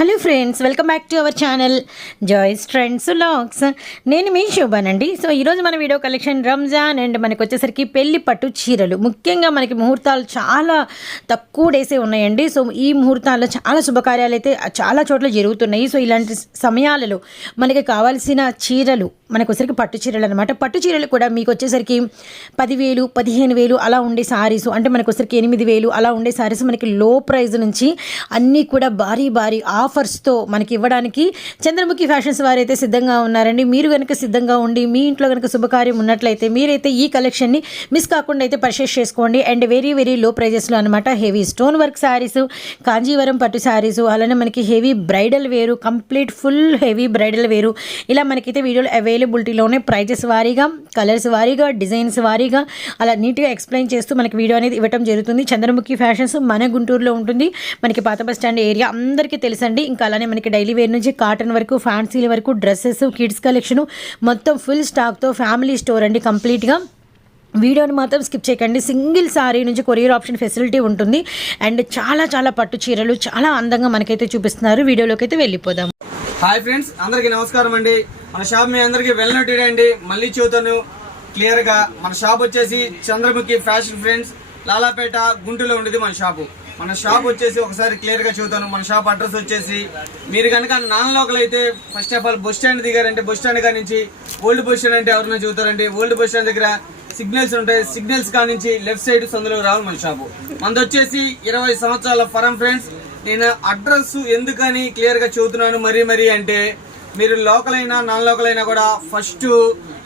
Hello friends, welcome back to our channel Joys Trends Vlogs. నేను మీ శోభానండి. So ఈరోజు మన వీడియో కలెక్షన్ రంజాన్ అండ్ మనకు వచ్చేసరికి పెళ్లి పట్టు చీరలు. ముఖ్యంగా మనకి ముహూర్తాలు చాలా తక్కువ డేసే ఉన్నాయండి. సో ఈ ముహూర్తాల్లో చాలా శుభకార్యాలు అయితే చాలా చోట్ల జరుగుతున్నాయి. సో ఇలాంటి సమయాలలో మనకి కావాల్సిన చీరలు మనకు వచ్చేసరికి పట్టు చీరలు అనమాట. పట్టు చీరలు కూడా మీకు వచ్చేసరికి 10,000, 15,000 అలా ఉండే సారీస్, అంటే మనకు వచ్చేసరికి 8,000 అలా ఉండే సారీస్ మనకి లో ప్రైస్ నుంచి అన్నీ కూడా భారీ ఆఫర్స్తో మనకి ఇవ్వడానికి చంద్రముఖి ఫ్యాషన్స్ వారైతే సిద్ధంగా ఉన్నారండి. మీరు కనుక సిద్ధంగా ఉండి మీ ఇంట్లో కనుక శుభకార్యం ఉన్నట్లయితే మీరైతే ఈ కలెక్షన్ని మిస్ కాకుండా అయితే పర్చేస్ చేసుకోండి. అండ్ వెరీ లో ప్రైజెస్లో అనమాట. Heavy stone work saris, Kanjeevaram పట్టు శారీస్, అలానే మనకి హెవీ బ్రైడల్ వేరు, కంప్లీట్ ఫుల్ హెవీ బ్రైడల్ వేరు, ఇలా మనకైతే వీడియోలో అవైలబిలిటీలోనే ప్రైజెస్ వారీగా, కలర్స్ వారీగా, డిజైన్స్ వారీగా అలా నీట్గా ఎక్స్ప్లెయిన్ చేస్తూ మనకి వీడియో అనేది ఇవ్వడం జరుగుతుంది. చంద్రముఖి ఫ్యాషన్స్ మన గుంటూరులో ఉంటుంది. మనకి పాత బస్ స్టాండ్ ఏరియా అందరికీ తెలుసండి. ఇంకా అలానే మనకి డైలీ వేర్ నుంచి కాటన్ వరకు, ఫ్యాన్సీల వరకు, డ్రెస్సెస్, కిడ్స్ కలెక్షన్ మొత్తం ఫుల్ స్టాక్తో ఫ్యామిలీ స్టోర్ అండి కంప్లీట్గా. వీడియోని మాత్రం స్కిప్ చేయకండి. సింగిల్ సారీ నుంచి కొరియర్ ఆప్షన్ ఫెసిలిటీ ఉంటుంది. అండ్ చాలా పట్టు చీరలు చాలా అందంగా మనకైతే చూపిస్తున్నారు. వీడియోలోకి అయితే వెళ్ళిపోదాం. హాయ్ ఫ్రెండ్స్, అందరికీ నమస్కారం అండి. మన షాప్ మీ అందరికీ వెల్ నోటెడ్ అండి. మళ్ళీ చూతాను క్లియర్ గా. మన షాప్ వచ్చేసి చంద్రముఖి ఫ్యాషన్ ఫ్రెండ్స్, లాలాపేట, గుంటూరులో ఉండేది మన షాపు. మన షాప్ వచ్చేసి ఒకసారి క్లియర్ గా చూతాను. మన షాప్ అడ్రస్ వచ్చేసి, మీరు కనుక నాన్ లోకల్ అయితే first of all bus stand దిగారంటే బస్ స్టాండ్ కా నుంచి ఓల్డ్ బస్ స్టాండ్ అంటే ఎవరైనా చూతారండి. ఓల్డ్ బస్ స్టాండ్ దగ్గర సిగ్నల్స్ ఉంటాయి. సిగ్నల్స్ కా నుంచి లెఫ్ట్ సైడ్ సందులో రావాలి మన షాపు. మనది వచ్చేసి 20 సంవత్సరాల ఫరం ఫ్రెండ్స్. నేను అడ్రస్ ఎందుకని క్లియర్ గా చెబుతున్నాను మరీ అంటే, మీరు లోకల్ అయినా నాన్ లోకల్ అయినా కూడా ఫస్ట్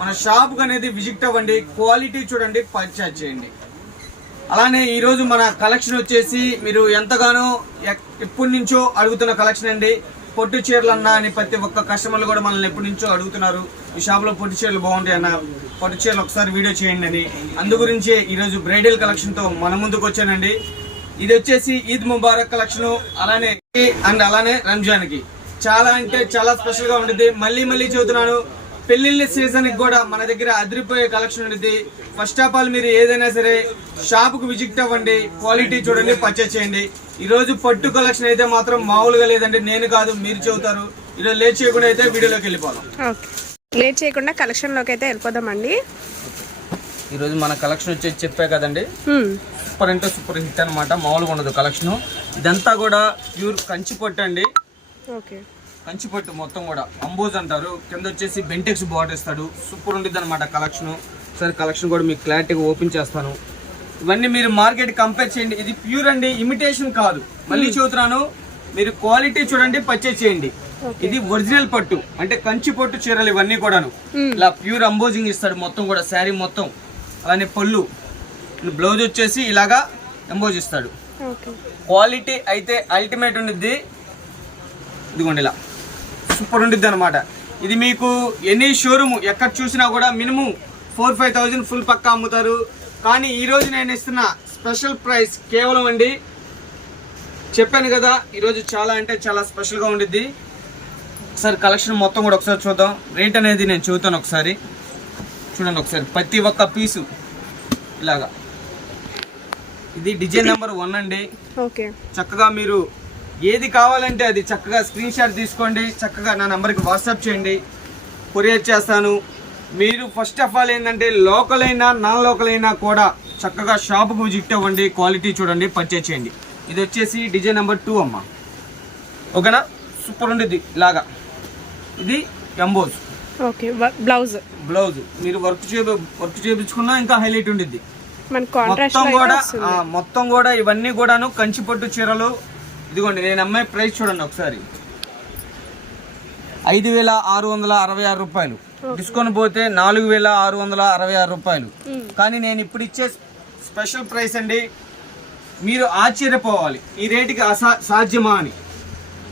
మన షాప్ అనేది విజిట్ అవ్వండి. క్వాలిటీ చూడండి, పర్చేజ్ చేయండి. అలానే ఈ రోజు మన కలెక్షన్ వచ్చేసి మీరు ఎంతగానో ఎప్పటి నుంచో అడుగుతున్న కలెక్షన్ అండి. పొట్టు చీరలు అన్నా అని ప్రతి ఒక్క కస్టమర్లు కూడా మనల్ని ఎప్పటి నుంచో అడుగుతున్నారు. ఈ షాప్ లో పొట్టు చీరలు బాగుంటాయి అన్న, పొట్టు చీరలు ఒకసారి వీడియో చేయండి అని. అందు గురించి ఈ రోజు బ్రైడల్ కలెక్షన్ తో మన ముందుకు వచ్చానండి. ఇది వచ్చేసి ఈద్ ముబారక్ కలెక్షన్, అలానే రంజాన్ కి చాలా అంటే చాలా స్పెషల్ గా ఉంటుంది. మళ్ళీ చెబుతున్నాను, పెళ్లిళ్ళ సీజన్ కి కూడా మన దగ్గర అదిరిపోయే కలెక్షన్ ఉంటుంది. ఫస్ట్ ఆఫ్ ఆల్ మీరు ఏదైనా సరే షాప్ కు విజిట్ అవ్వండి, క్వాలిటీ చూడండి, పర్చేస్ చేయండి. ఈ రోజు పట్టు కలెక్షన్ అయితే మాత్రం మామూలుగా లేదండి. నేను కాదు, మీరు చెబుతారు. ఈరోజు లేట్ చేయకుండా అయితే వీడియోలోకి వెళ్ళిపోదాం. లేట్ చేయకుండా కలెక్షన్ లోకి అయితే వెళ్ళిపోదామండి. ఈ రోజు మన కలెక్షన్ వచ్చేసి చెప్పే కదండి, సూపర్ అంటే సూపర్ హిట్ అనమాట. మామూలుగా ఉండదు కలెక్షన్. ఇదంతా కూడా ప్యూర్ కంచి పట్టు అండి. కంచి పట్టు మొత్తం కూడా అంబోజ్ అంటారు. కింద వచ్చేసి బెంటెక్స్ బార్డర్ ఇస్తాడు. సూపర్ ఉంటుంది అనమాట కలెక్షన్. సరే కలెక్షన్ కూడా మీకు క్లారిటీగా ఓపెన్ చేస్తాను. ఇవన్నీ మీరు మార్కెట్ కంపేర్ చేయండి. ఇది ప్యూర్ అండి, ఇమిటేషన్ కాదు. మళ్ళీ చెబుతున్నాను, మీరు క్వాలిటీ చూడండి, పర్చేస్ చేయండి. ఇది ఒరిజినల్ పట్టు అంటే కంచి పట్టు చీరలు ఇవన్నీ కూడాను. ఇలా ప్యూర్ అంబోజింగ్ ఇస్తాడు మొత్తం కూడా, శారీ మొత్తం. అలానే పళ్ళు, బ్లౌజ్ వచ్చేసి ఇలాగా ఎంబోజ్ ఇస్తాడు. క్వాలిటీ అయితే అల్టిమేట్ ఉండిద్ది. ఇదిగోండి ఇలా సూపర్ ఉండిద్ది అనమాట. ఇది మీకు ఎనీ షోరూమ్ ఎక్కడ చూసినా కూడా మినిమం 4-5,000 ఫుల్ పక్కా అమ్ముతారు. కానీ ఈరోజు నేను ఇస్తున్న స్పెషల్ ప్రైస్ కేవలం అండి, చెప్పాను కదా ఈరోజు చాలా అంటే చాలా స్పెషల్గా ఉండిద్ది. ఒకసారి కలెక్షన్ మొత్తం కూడా ఒకసారి చూద్దాం. రేట్ అనేది నేను చూద్దాను ఒకసారి. చూడండి ఒకసారి, ప్రతి ఒక్క పీసు ఇలాగా. ఇది డిజైన్ నెంబర్ 1 అండి. చక్కగా మీరు ఏది కావాలంటే అది చక్కగా స్క్రీన్ షాట్ తీసుకోండి. చక్కగా నా నెంబర్కి వాట్సాప్ చేయండి, కొరియర్ చేస్తాను. మీరు ఫస్ట్ ఆఫ్ ఆల్ ఏంటంటే లోకల్ అయినా నాన్ లోకల్ అయినా కూడా చక్కగా షాప్కి విజిట్ అవ్వండి, క్వాలిటీ చూడండి, పర్చేజ్ చేయండి. ఇది వచ్చేసి డిజైన్ నెంబర్ 2 అమ్మ. ఓకేనా? సూపర్ ఉండేది ఇలాగా. ఇది ఎంబోజ్ బ్లౌజ్. మీరు వర్క్ చేయించుకున్నా ఇంకా హైలైట్ ఉండిద్ది. మొత్తం కూడా ఇవన్నీ కూడాను కంచి పట్టు చీరలు. ఇదిగోండి నేను అమ్మాయి ప్రైస్ చూడండి ఒకసారి, 5,666 రూపాయలు. డిస్కౌంట్ పోతే 4,666 రూపాయలు. కానీ నేను ఇప్పుడు ఇచ్చే స్పెషల్ ప్రైస్ అండి. మీరు ఆశ్చర్యపోవాలి, ఈ రేటుకి సాధ్యమా అని.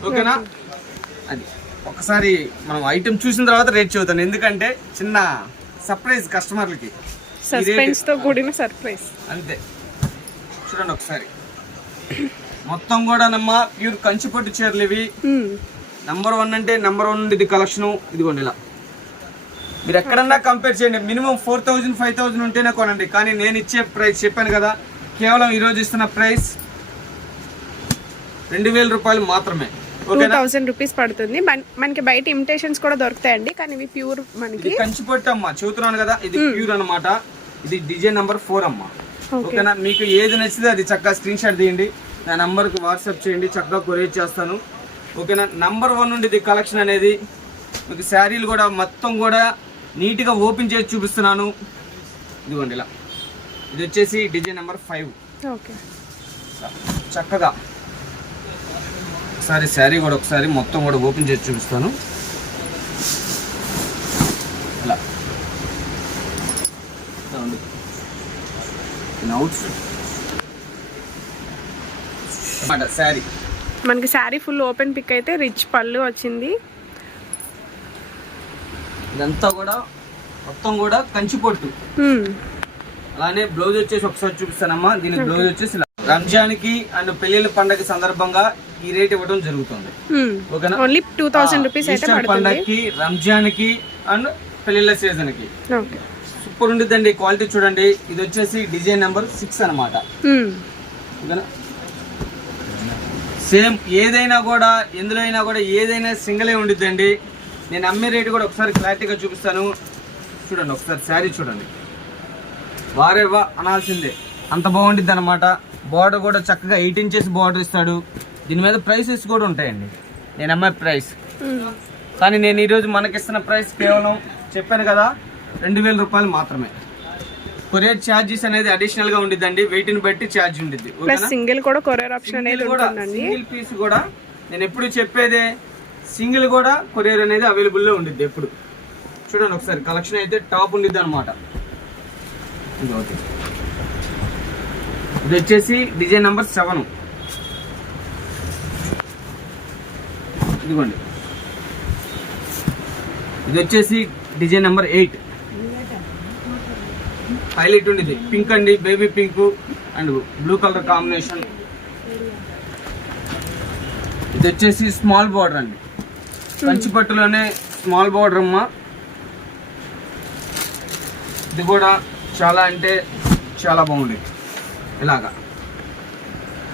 ఓకేనా? అది ఒకసారి మనం ఐటమ్ చూసిన తర్వాత రేట్ చెబుతాను. ఎందుకంటే చిన్న సర్ప్రైజ్ కస్టమర్లకి, అంతే. చూడండి ఒకసారి, మొత్తం కూడా నమ్మ ప్యూర్ కంచి పట్టు చీరలు ఇవి. నెంబర్ 1 అంటే నెంబర్ 1 ఇది కలెక్షన్. ఇదిగోండి ఇలా మీరు ఎక్కడన్నా కంపేర్ చేయండి. మినిమం 4,000-5,000 ఉంటేనే కొనండి. కానీ నేను ఇచ్చే ప్రైస్ చెప్పాను కదా, కేవలం ఈరోజు ఇస్తున్న ప్రైస్ 2,000 రూపాయలు మాత్రమే. ఓకేనా 2000 రూపీస్ పడుతుంది. మనకి బయట ఇమిటేషన్స్ కూడా దొరుకుతాయండి, కానీ ఇవి ప్యూర్ మనకి. ఇది కంచి పట్టు అమ్మా, చెబుతున్నాను కదా ఇది ప్యూర్ అన్నమాట. ఇది డిజైన్ నెంబర్ 4 అమ్మా. ఓకేనా, మీకు ఏది నచ్చితే అది చక్కగా స్క్రీన్ షాట్ తీయండి, నా నంబర్కి వాట్సాప్ చేయండి, చక్కగా కొరియర్ చేస్తాను. ఓకేనా, నంబర్ 1 నుండి ఇది కలెక్షన్ అనేది. మీకు శారీలు కూడా మొత్తం కూడా నీట్గా ఓపెన్ చేసి చూపిస్తున్నాను. ఇదిగోండి ఇలా, ఇది వచ్చేసి డిజైన్ నెంబర్ 5. ఓకే, చక్కగా ఒకసారి శారీ కూడా ఒకసారి మొత్తం కూడా ఓపెన్ చేసి చూపిస్తాను. ఇలా శారీ మనకి శారీ ఫుల్ ఓపెన్ పిక్ అయితే రిచ్ పళ్ళు వచ్చింది. ఇదంతా కూడా మొత్తం కూడా కంచి పొట్టు. అలానే బ్లౌజ్ వచ్చేసి ఒకసారి చూపిస్తానమ్మా. దీని బ్లౌజ్ వచ్చేసి రంజాన్ కి అండ్ పెళ్లిళ్ళ పండగ సందర్భంగా ఈ రేట్ ఇవ్వడం జరుగుతుంది. ఓకేనా, ఓన్లీ 2000 రూపీస్ అయితే ఈస్టర్ పండగకి, రంజాన్ కి అండ్ పెళ్లిళ్ళ సీజన్ కి సూపర్ ఉండిద్దండి. క్వాలిటీ చూడండి. ఇది వచ్చేసి డిజైన్ నెంబర్ 6 అన్నమాట. ఓకేనా, సేమ్ ఏదైనా కూడా ఎందులో అయినా కూడా ఏదైనా సింగిలే ఉండిద్దండి. నేను అమ్మే రేటు కూడా ఒకసారి క్లారిటీగా చూపిస్తాను. చూడండి ఒకసారి శారీ చూడండి, వారేవా అనాల్సిందే, అంత బాగుండిద్ది అనమాట. బార్డర్ కూడా చక్కగా 8 ఇంచెస్ బార్డర్ ఇస్తాడు. దీని మీద ప్రైసెస్ కూడా ఉంటాయండి. నేను అమ్మే ప్రైస్, కానీ నేను ఈరోజు మనకిస్తున్న ప్రైస్ కేవలం చెప్పాను కదా 2000 రూపాయలు మాత్రమే. కొరియర్ ఛార్జెస్ అనేది అడిషనల్ గా ఉండిద్దండి, వెయిట్ ని బట్టి ఛార్జ్ ఉండిద్ది. సింగిల్ కూడా కొరియర్ ఆప్షన్ అనేది ఉంటుందండి. సింగిల్ పీస్ కూడా నేను ఎప్పుడు చెప్పేదే, సింగిల్ కూడా కొరియర్ అనేది అవైలబుల్ లో ఉండిద్ది ఎప్పుడు. చూడండి ఒకసారి కలెక్షన్ అయితే టాప్ ఉండిద్ది అనమాట. ఇది వచ్చేసి డిజైన్ నెంబర్ 7. ఇదిగోండి, ఇది వచ్చేసి డిజైన్ నెంబర్ 8. హైలైట్ ఉండిద్ది, పింక్ అండి, baby pink and blue colour combination. ఇది వచ్చేసి స్మాల్ బార్డర్ అండి, కంచి పట్టులోనే స్మాల్ బార్డర్ అమ్మా. ఇది కూడా చాలా అంటే చాలా బాగుంది. ఇలాగా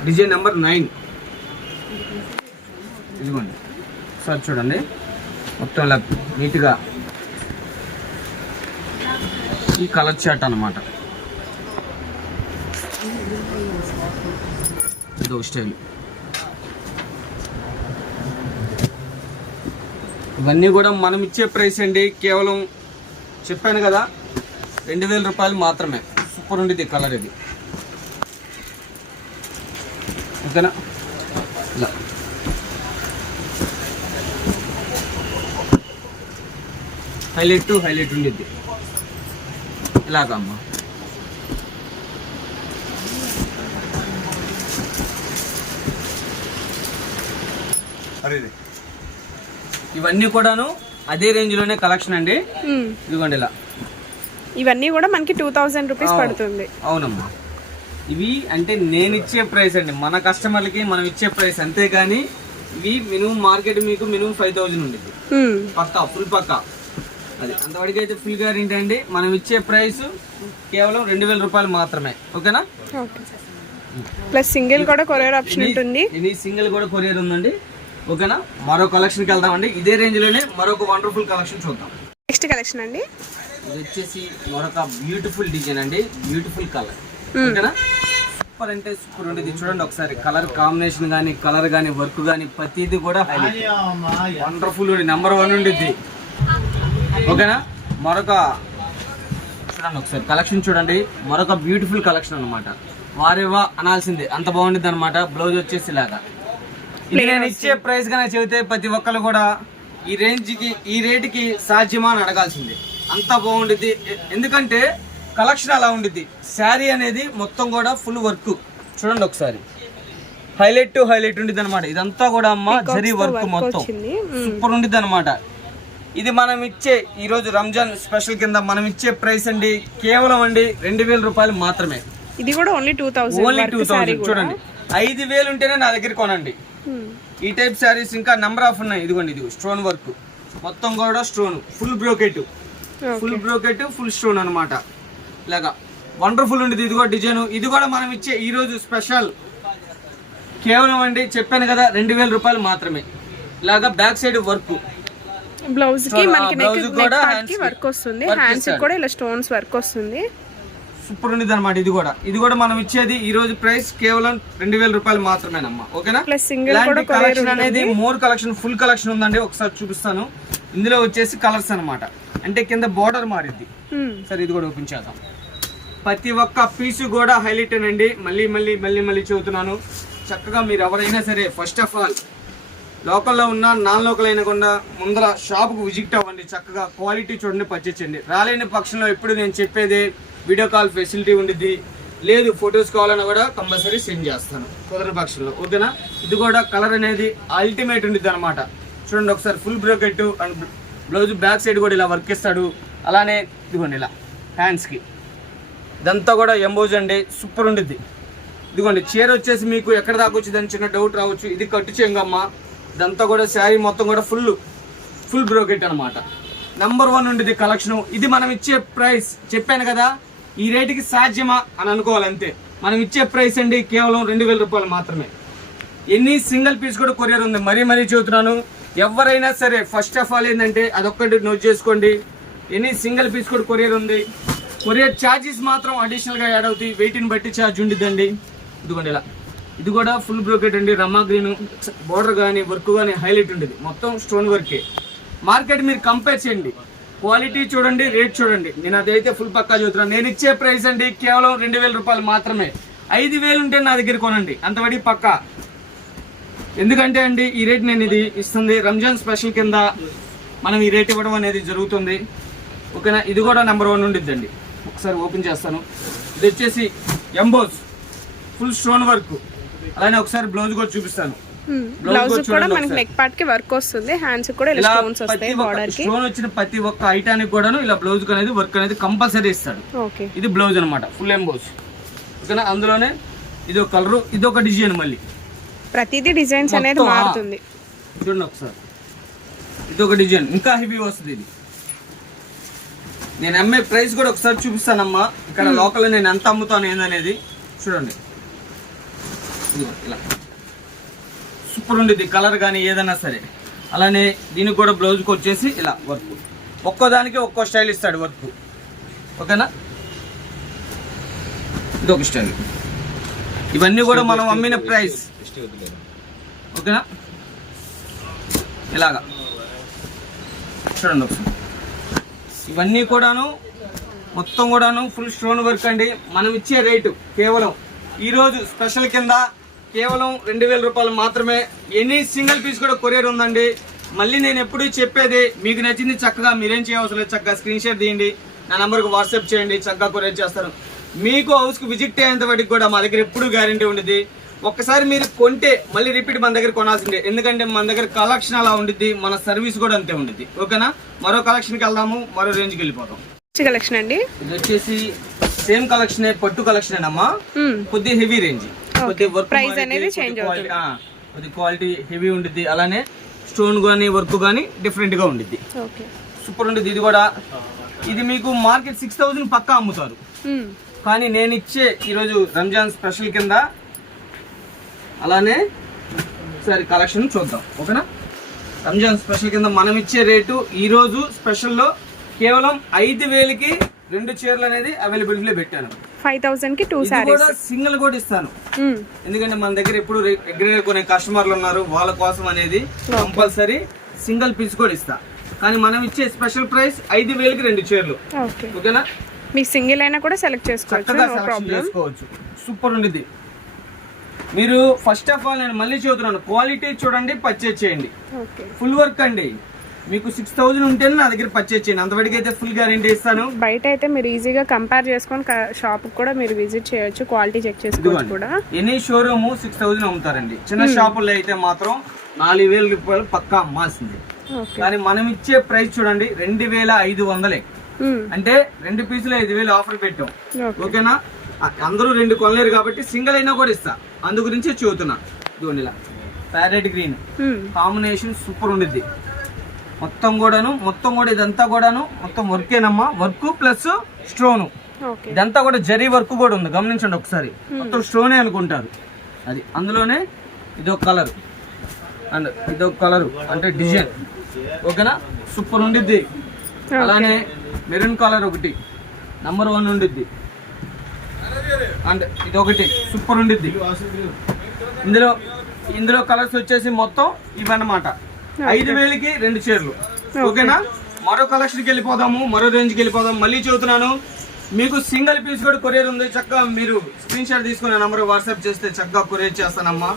డిజైన్ నెంబర్ 9. ఇదిగోండి సార్ చూడండి, మొత్తం ఇలా నీట్గా ఈ కలర్ చాట్ అన్నమాట. ఇదో స్టైల్. ఇవన్నీ కూడా మనం ఇచ్చే ప్రైస్ అండి, కేవలం చెప్పాను కదా 2000 రూపాయలు మాత్రమే. సూపర్ ఉండిద్ది కలర్ ఇది. ఓకేనా, ఇలా హైలైట్ ఉండిద్ది ఇలాగమ్మా. ఇవన్నీ కూడాను అదే రేంజ్ లోనే కలెక్షన్ అండి. ఇదిగోండి ఇలా, ఇవన్నీ కూడా మనకి 2000 రూపీస్ పడుతుంది. అవునమ్మా, ఇవి అంటే నేను ఇచ్చే ప్రైస్ అండి, మన కస్టమర్లకి మనం ఇచ్చే ప్రైస్. అంతేగాని ఇవి మినిమం మార్కెట్ మీకు మినిమం 5000 ఉండేది పక్కా, ఫుల్ పక్కా. అది అంతవరకు అయితే ఫుల్ గ్యారెంటీ అండి. మనం ఇచ్చే ప్రైస్ కేవలం 2000 రూపాయలు మాత్రమే. ఓకేనా, ప్లస్ సింగిల్ కూడా కొరియర్ ఆప్షన్ ఉంటుంది. ఇది సింగిల్ కూడా కొరియర్ ఉందండి. ఓకేనా, మరో కలెక్షన్కి వెళ్దామండి. ఇదే రేంజ్ లోనే మరొక వండర్ఫుల్ కలెక్షన్ చూద్దాం. నెక్స్ట్ కలెక్షన్ అండి, ఇది వచ్చేసి మరొక బ్యూటిఫుల్ డిజైన్ అండి, బ్యూటిఫుల్ కలర్. ఓకేనా, సూపర్ అంటే సూపర్ ఉండేది. చూడండి ఒకసారి కలర్ కాంబినేషన్ కానీ, కలర్ కానీ, వర్క్ కానీ ప్రతిదీ కూడా వండర్ఫుల్ నెంబర్ 1 ఉండిద్ది. ఓకేనా, మరొక చూడండి ఒకసారి కలెక్షన్ చూడండి, మరొక బ్యూటిఫుల్ కలెక్షన్ అనమాట. వారేవా అనాల్సిందే, అంత బాగుండిద్ది అనమాట. బ్లౌజ్ వచ్చేసి ఇలాగా. ఇది నేను ఇచ్చే ప్రైస్ గా చెబితే ప్రతి ఒక్కరు కూడా ఈ రేంజ్కి ఈ రేటుకి సాధ్యమా అని అడగాల్సిందే, అంత బాగుండిద్ది. ఎందుకంటే కలెక్షన్ అలా ఉండిద్ది. శారీ అనేది మొత్తం కూడా ఫుల్ వర్క్ చూడండి ఒకసారి, హైలైట్ ఉండిద్ది అనమాట. ఇదంతా కూడా అమ్మ జరీ వర్క్ మొత్తం సూపర్ ఉండిద్ది అనమాట. ఇది మనం ఇచ్చే ఈరోజు రంజాన్ స్పెషల్ కింద మనం ఇచ్చే ప్రైస్ అండి కేవలం అండి 2000 రూపాయలు మాత్రమే. ఇది కూడా ఓన్లీ 2000. ఓన్లీ 2000. చూడండి 5000 ఉంటేనే నా దగ్గర కొనండి. ఈ టైప్ శారీస్ ఇంకా నెంబర్ ఆఫ్ ఉన్నాయి. ఇదిగోండి, ఇది స్టోన్ వర్క్ మొత్తం కూడా stone, full brocade full stone అనమాట. ఇలాగా వండర్ఫుల్ ఉండేది. ఇది కూడా డిజైన్, ఇది కూడా మనం ఇచ్చే ఈరోజు స్పెషల్ కేవలం అండి చెప్పాను కదా 2000 రూపాయలు మాత్రమే. ఇలాగా బ్యాక్ సైడ్ వర్క్, బ్లౌజ్ కి మనకి నెక్ బ్లౌజ్ కూడా పార్ట్ కి వర్క్ వస్తుంది, హ్యాండ్స్ కి కూడా ఇలా స్టోన్స్ వర్క్ వస్తుంది. సూపర్ ఉంది అనమాట. ఇది కూడా మనం ఇచ్చేది ఈ రోజు ప్రైస్ కేవలం 2000 రూపాయలు మాత్రమేనమ్మా. ఓకేనా? ప్లస్ సింగిల్ ఇలాంటి కలెక్షన్ అనేది మోర్ కలెక్షన్, ఫుల్ కలెక్షన్ ఉందండి. ఒకసారి చూపిస్తాను. ఇందులో వచ్చేసి కలర్స్ అన్నమాట, అంటే కింద బార్డర్ మారింది. సరే ఇది కూడా ఓపెన్ చేద్దాం. ప్రతి ఒక్క పీసు కూడా హైలైట్ అండి. మళ్ళీ చెబుతున్నాను, చక్కగా మీరు ఎవరైనా సరే ఫస్ట్ ఆఫ్ ఆల్ లోకల్లో ఉన్నా నాన్ లోకల్ అయినా కూడా ముందర షాప్కు విజిట్ అవ్వండి. చక్కగా క్వాలిటీ చూడండి, పర్చేస్ చేయండి. రాలేని పక్షంలో ఎప్పుడు నేను చెప్పేది వీడియో కాల్ ఫెసిలిటీ ఉండిద్ది, లేదు ఫొటోస్ కావాలన్నా కూడా కంపల్సరీ సెండ్ చేస్తాను కుదరని పక్షంలో. ఓకేనా? ఇది కూడా కలర్ అనేది అల్టిమేట్ ఉండిద్ది అనమాట. చూడండి ఒకసారి, full brocade and blouse back side కూడా ఇలా వర్క్ ఇస్తాడు. అలానే ఇదిగోండి ఇలా హ్యాండ్స్కి ఇదంతా కూడా ఎంబోజ్ అండి, సూపర్ ఉండిద్ది. ఇదిగోండి చీర వచ్చేసి మీకు ఎక్కడ దాకా వచ్చిందని చిన్న డౌట్ రావచ్చు. ఇది కట్టు చెంగమ్మ, ఇదంతా కూడా శారీ మొత్తం కూడా ఫుల్ బ్రోకెట్ అనమాట. నెంబర్ 1 ఉండిద్ది కలెక్షన్. ఇది మనం ఇచ్చే ప్రైస్ చెప్పాను కదా, ఈ రేటుకి సాధ్యమా అని అనుకోవాలంతే. మనం ఇచ్చే ప్రైస్ అండి కేవలం 2000 రూపాయలు మాత్రమే. ఎన్ని సింగిల్ పీస్ కూడా కొరియర్ ఉంది. మరీ చెబుతున్నాను, ఎవరైనా సరే ఫస్ట్ ఆఫ్ ఆల్ ఏంటంటే అదొక్కటి నోట్ చేసుకోండి, ఎన్ని సింగిల్ పీస్ కూడా కొరియర్ ఉంది. కొరియర్ ఛార్జెస్ మాత్రం అడిషనల్గా యాడ్ అవుతాయి, వెయిట్ని బట్టి ఛార్జ్ ఉండిద్దండి. ఇదిగోండి ఇలా, ఇది కూడా ఫుల్ బ్రోకెట్ అండి. రమ్మా గ్రీన్ బోర్డర్ కానీ వర్క్ కానీ హైలైట్ ఉండేది, మొత్తం స్టోన్ వర్కే. మార్కెట్ మీరు కంపేర్ చేయండి, క్వాలిటీ చూడండి, రేట్ చూడండి. నేను అదైతే ఫుల్ పక్కా చూస్తున్నాను. నేను ఇచ్చే ప్రైస్ అండి కేవలం 2000 రూపాయలు మాత్రమే. 5000 ఉంటే నా దగ్గర కొనండి, అంతవరకు పక్కా. ఎందుకంటే అండి ఈ రేట్ నేను ఇది ఇస్తుంది రంజాన్ స్పెషల్ కింద మనం ఈ రేట్ ఇవ్వడం అనేది జరుగుతుంది. ఓకేనా? ఇది కూడా నెంబర్ 1 ఉండిద్దండి. ఒకసారి ఓపెన్ చేస్తాను. ఇది వచ్చేసి ఎంబోస్ ఫుల్ స్టోన్ వర్క్. అలానే ఒకసారి బ్లౌజ్ కూడా చూపిస్తాను. బ్లౌజ్ కూడా మనకి నెక్ పార్ట్ కి వర్క్ వస్తుంది, హ్యాండ్స్ కూడా ఇలా స్టోన్స్ వస్తాయి. బార్డర్ కి స్టోన్ వచ్చిన ప్రతి ఒక్క ఐటానికి కూడాను ఇలా బ్లౌజ్ అనేది వర్క్ అనేది కంపల్సరీ ఇస్తాడు. ఓకే, ఇది బ్లౌజ్ అన్నమాట, ఫుల్ ఎంబోస్. ఓకేనా? అందులోనే ఇది ఒక కలర్, ఇది ఒక డిజైన్. మళ్ళీ ప్రతిదీ డిజైన్స్ అనేది మారుతుంది. చూడండి ఒకసారి, ఇది ఒక డిజైన్, ఇంకా హెవీ వస్తుంది. ఇది నేను అమ్మే ప్రైస్ కూడా ఒకసారి చూపిస్తానమ్మా. ఇక్కడ లోకల్ నేను ఎంత అమ్ముతాను ఏందనేది చూడండి. ఇలా సూపర్ ఉండేది కలర్ కానీ ఏదైనా సరే. అలానే దీనికి కూడా బ్లౌజ్కి వచ్చేసి ఇలా వర్క్, ఒక్కోదానికి ఒక్కో స్టైల్ ఇస్తాడు వర్క్. ఓకేనా? ఇది ఒక స్టైల్. ఇవన్నీ కూడా మనం అమ్మిన ప్రైస్. ఓకేనా? ఇలాగా చూడండి ఒకసారి, ఇవన్నీ కూడాను మొత్తం కూడాను ఫుల్ స్టోన్ వర్క్ అండి. మనం ఇచ్చే రేటు కేవలం ఈరోజు స్పెషల్ కింద కేవలం 2000 రూపాయలు మాత్రమే. ఎనీ సింగిల్ పీస్ కూడా కొరియర్ ఉందండి. మళ్ళీ నేను ఎప్పుడు చెప్పేది, మీకు నచ్చింది చక్కగా మీరేం చేయవలసిన లేదు, చక్కగా స్క్రీన్ షాట్ తీయండి, నా నెంబర్కి వాట్సాప్ చేయండి, చక్కగా కొరియర్ చేస్తాను. మీకు హౌస్కి విజిట్ అయ్యేంత వాటికి కూడా మా దగ్గర ఎప్పుడు గ్యారంటీ ఉండేది. ఒక్కసారి మీరు కొంటే మళ్ళీ రిపీట్ మన దగ్గర కొనాల్సిందే, ఎందుకంటే మన దగ్గర కలెక్షన్ అలా ఉండిద్ది, మన సర్వీస్ కూడా అంతే ఉండిద్ది. ఓకేనా? మరో కలెక్షన్కి వెళ్దాము, మరో రేంజ్కి వెళ్ళిపోతాం. కలెక్షన్ అండి, ఇది వచ్చేసి సేమ్ కలెక్షన్, పట్టు కలెక్షన్ అమ్మా. కొద్ది హెవీ రేంజ్, కొద్ది వర్క్ ప్రైస్ అనేది చేంజ్ అవుతుంది, కొద్ది క్వాలిటీ హెవీ ఉండిద్ది. అలానే స్టోన్ కానీ వర్క్ కానీ డిఫరెంట్ గా ఉండిద్ది. సూపర్ ఉండిద్ది. ఇది కూడా, ఇది మీకు మార్కెట్ 6000 పక్కా అమ్ముతారు, కానీ నేను ఇచ్చే ఈరోజు రంజాన్ స్పెషల్ కింద అలానే సరే కలెక్షన్ చూద్దాం. ఓకేనా? రంజాన్ స్పెషల్ కింద మనం ఇచ్చే రేటు ఈరోజు స్పెషల్లో కేవలం 5000కి 2 చీరలు అనేది అవైలబిలిటీలో పెట్టాను. 5000 కి 2 సారీస్ సింగిల్ కూడా ఇస్తాను, ఎందుకంటే మన దగ్గర ఎప్పుడు రెగ్యులర్ కొనే కస్టమర్లు ఉన్నారు, వాళ్ళ కోసం అనేది కంపల్సరీ సింగిల్ పీస్ కూడా ఇస్తా. కానీ మనం ఇచ్చే స్పెషల్ ప్రైస్ 5000కి 2 చీరలు. ఓకేనా? మీకు సింగిల్ అయినా కూడా సెలెక్ట్ చేసుకోవచ్చు. సూపర్ ఉండిద్ది. మీరు ఫస్ట్ ఆఫ్ ఆల్ నేను మళ్ళీ చెబుతున్నాను, క్వాలిటీ చూడండి, పర్చేజ్ చేయండి. ఫుల్ వర్క్ అండి. మీకు 6000 ఉంటేనే నా దగ్గర పర్చేజ్ చేయండి, అంతవరకు అయితే ఫుల్ గ్యారెంటీ ఇస్తాను. బయట అయితే మీరు ఈజీగా కంపేర్ చేసుకొని షాప్ కూడా మీరు విజిట్ చేయొచ్చు, క్వాలిటీ చెక్ చేసుకోవచ్చు కూడా. ఎనీ షోరూమ్ 6000 అమ్ముతారండి, చిన్న షాపుల్లో అయితే మాత్రం 4000 రూపాయలు పక్కా అమ్మాల్సింది. కానీ మనం ఇచ్చే ప్రైస్ చూడండి 2500. అంటే 2 పీసులు 5000 ఆఫర్ పెట్టాం. ఓకేనా? అందరూ 2 కొనలేరు కాబట్టి సింగిల్ అయినా కూడా ఇస్తా, అందు గురించి చెబుతున్నా. ఇదిగోండి ఇలా ప్యారెట్ గ్రీన్ కాంబినేషన్ సూపర్ ఉండిద్ది. మొత్తం కూడా ఇదంతా కూడాను మొత్తం వర్కేనమ్మా, వర్క్ ప్లస్ స్టోను. ఇదంతా కూడా జరీ వర్క్ కూడా ఉంది, గమనించండి ఒకసారి. మొత్తం స్టోనే అనుకుంటారు అది. అందులోనే ఇది ఒక కలర్, అండ్ ఇదొక కలర్ అంటే డిజైన్, ఓకేనా, సూపర్ ఉండిద్ది. అలానే మెరూన్ కలర్ ఒకటి నంబర్ 1 ఉండిద్ది. అండ్ ఇదొకటి సూపర్ ఉండిద్ది. ఇందులో కలర్స్ వచ్చేసి మొత్తం ఇవన్నమాట. 5,000కి 2 చీరలు, ఓకేనా. మరో కలెక్షన్కి వెళ్ళిపోదాము, మరో రేంజ్కి వెళ్ళిపోదాం. మళ్ళీ చెబుతున్నాను, మీకు సింగిల్ పీస్ కూడా కొరియర్ ఉంది. చక్కగా మీరు స్క్రీన్ షాట్ తీసుకునే నంబర్ వాట్సాప్ చేస్తే చక్కగా కొరియర్ చేస్తానమ్మా,